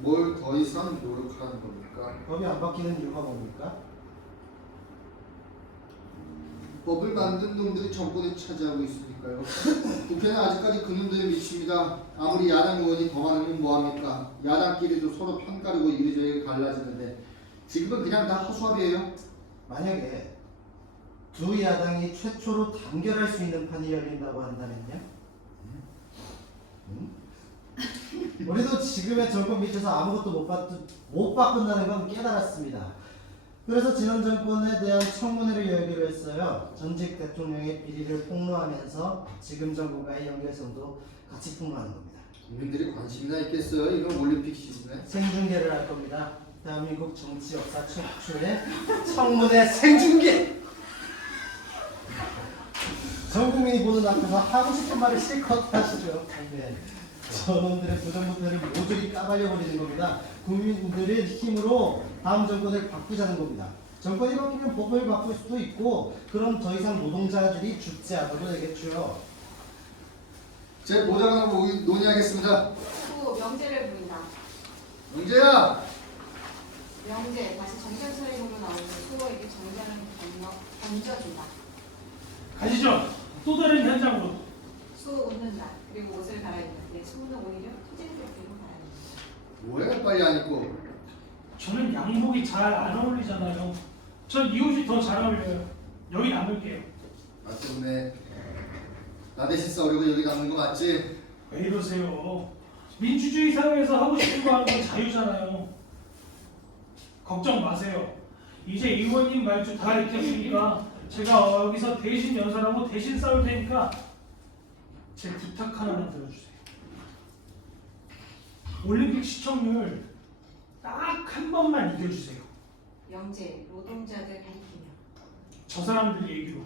뭘 더 이상 노력하라는 겁니까? 법이 안 바뀌는 이유가 뭡니까? 법을 만든 놈들이 정권을 차지하고 있으니까요. 국회는 아직까지 그놈들에 미칩니다. 아무리 야당 의원이 더 많으면 뭐합니까? 야당끼리도 서로 편가르고 이리저리 갈라지는데 지금은 그냥 다 허수아비예요. 만약에 두 야당이 최초로 단결할 수 있는 판이 열린다고 한다면요? 우리도 지금의 정권 밑에서 아무것도 못 바꾼다는 건 깨달았습니다. 그래서 지난 정권에 대한 청문회를 열기로 했어요. 전직 대통령의 비리를 폭로하면서 지금 정권과의 연결성도 같이 폭로하는 겁니다. 국민들이 관심이나 있겠어요? 이런 올림픽 시즌에? 생중계를 할 겁니다. 대한민국 정치 역사 최초의 청문회 생중계! 전 국민이 보는 앞에서 하고 싶은 말을 실컷 하시죠. 네. 저놈들의 부정부패를 모조리 까발려버리는 겁니다. 국민들의 힘으로 다음 정권을 바꾸자는 겁니다. 정권이 바뀌면 법을 바꿀 수도 있고 그럼 더 이상 노동자들이 죽지 않아도 되겠죠. 제 보장하고 논의하겠습니다. 수호 명제를 부린다. 영재야! 명제 다시 정전선임으로 나오는 수호에게 정전을 던져준다. 가시죠. 또 다른 현장으로. 수호 웃는다. 그리고 옷을 갈아입는데 수호는 오히려 토질스럽게 입고 갈아입는다. 뭐야 빨리 안 입고. 저는 양복이 잘 안 어울리잖아요. 전 이 옷이 더 잘 어울려요. 여기 남을게요. 맞네. 나 대신 싸우려고 여기 남는 거 맞지? 왜 이러세요? 민주주의 사회에서 하고 싶은 거 하는 건 자유잖아요. 걱정 마세요. 이제 의원님 말투 다 익혔으니까 제가 여기서 대신 연설하고 대신 싸울 테니까 제 부탁 하나만 들어주세요. 올림픽 시청률 딱 한 번만 이겨주세요. 명제 노동자들 가리키며. 저 사람들 얘기로.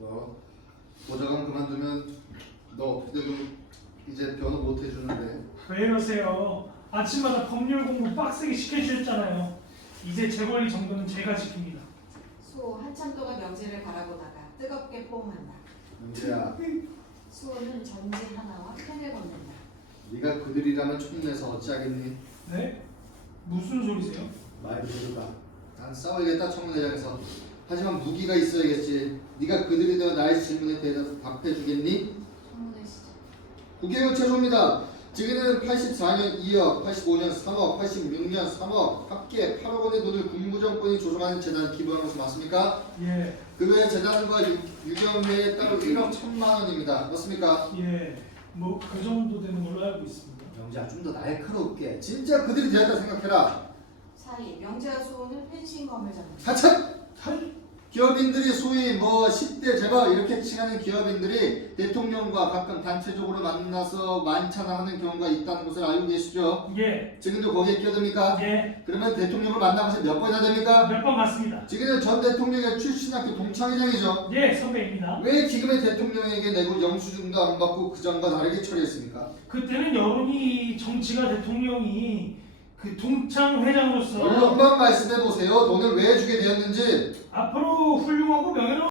너 보좌관 그만두면 너 어떻게 되고 이제 변호 못 해주는데. 왜 이러세요? 아침마다 법률 공부 빡세게 시켜주셨잖아요. 이제 제 권리 정도는 제가 지킵니다. 수호 한참 동안 명제를 바라보다가 뜨겁게 포옹한다. 영재야, 수호는 전지 하나와 펜을 건넨다. 네가 그들이라면 촉내서 어찌하겠니? 네? 무슨 소리세요? 말 들어봐. 난 싸우겠다 청문회장에서. 하지만 무기가 있어야겠지. 네가 그들이 되어 나의 질문에 답해주겠니? 청문회 시작. 국회의원 최소입니다. 지금은 84년 2억, 85년 3억, 86년 3억, 합계 8억 원의 돈을 군부정권이 조성하는 재단을 기부한 것이 맞습니까? 예. 그 외에 재단과 유경회에 따로 1억 1,000만 원입니다. 맞습니까? 예. 뭐 그 정도 되는 걸로 알고 있습니다. 영재야, 좀 더 날카롭게. 진짜 그들이 되었다 생각해라. 사이 명제와 수호는 펜싱검을 잡는다. 하천! 기업인들이 소위 뭐 10대 재벌 이렇게 칭하는 기업인들이 대통령과 가끔 단체적으로 만나서 만찬을 하는 경우가 있다는 것을 알고 계시죠? 예, 지금도 거기에 끼어듭니까? 예, 그러면 대통령을 만나면서 몇 번이나 됩니까? 몇 번 맞습니다. 지금은 전 대통령의 출신 학교 동창회장이죠. 예, 선배입니다. 왜 지금의 대통령에게 내고 영수증도 안 받고 그전과 다르게 처리했습니까? 그때는 여론이 정치가 대통령이 그 동창 회장으로서 언론만 말씀해 보세요. 돈을 왜 주게 되었는지. 앞으로 훌륭하고 명예로운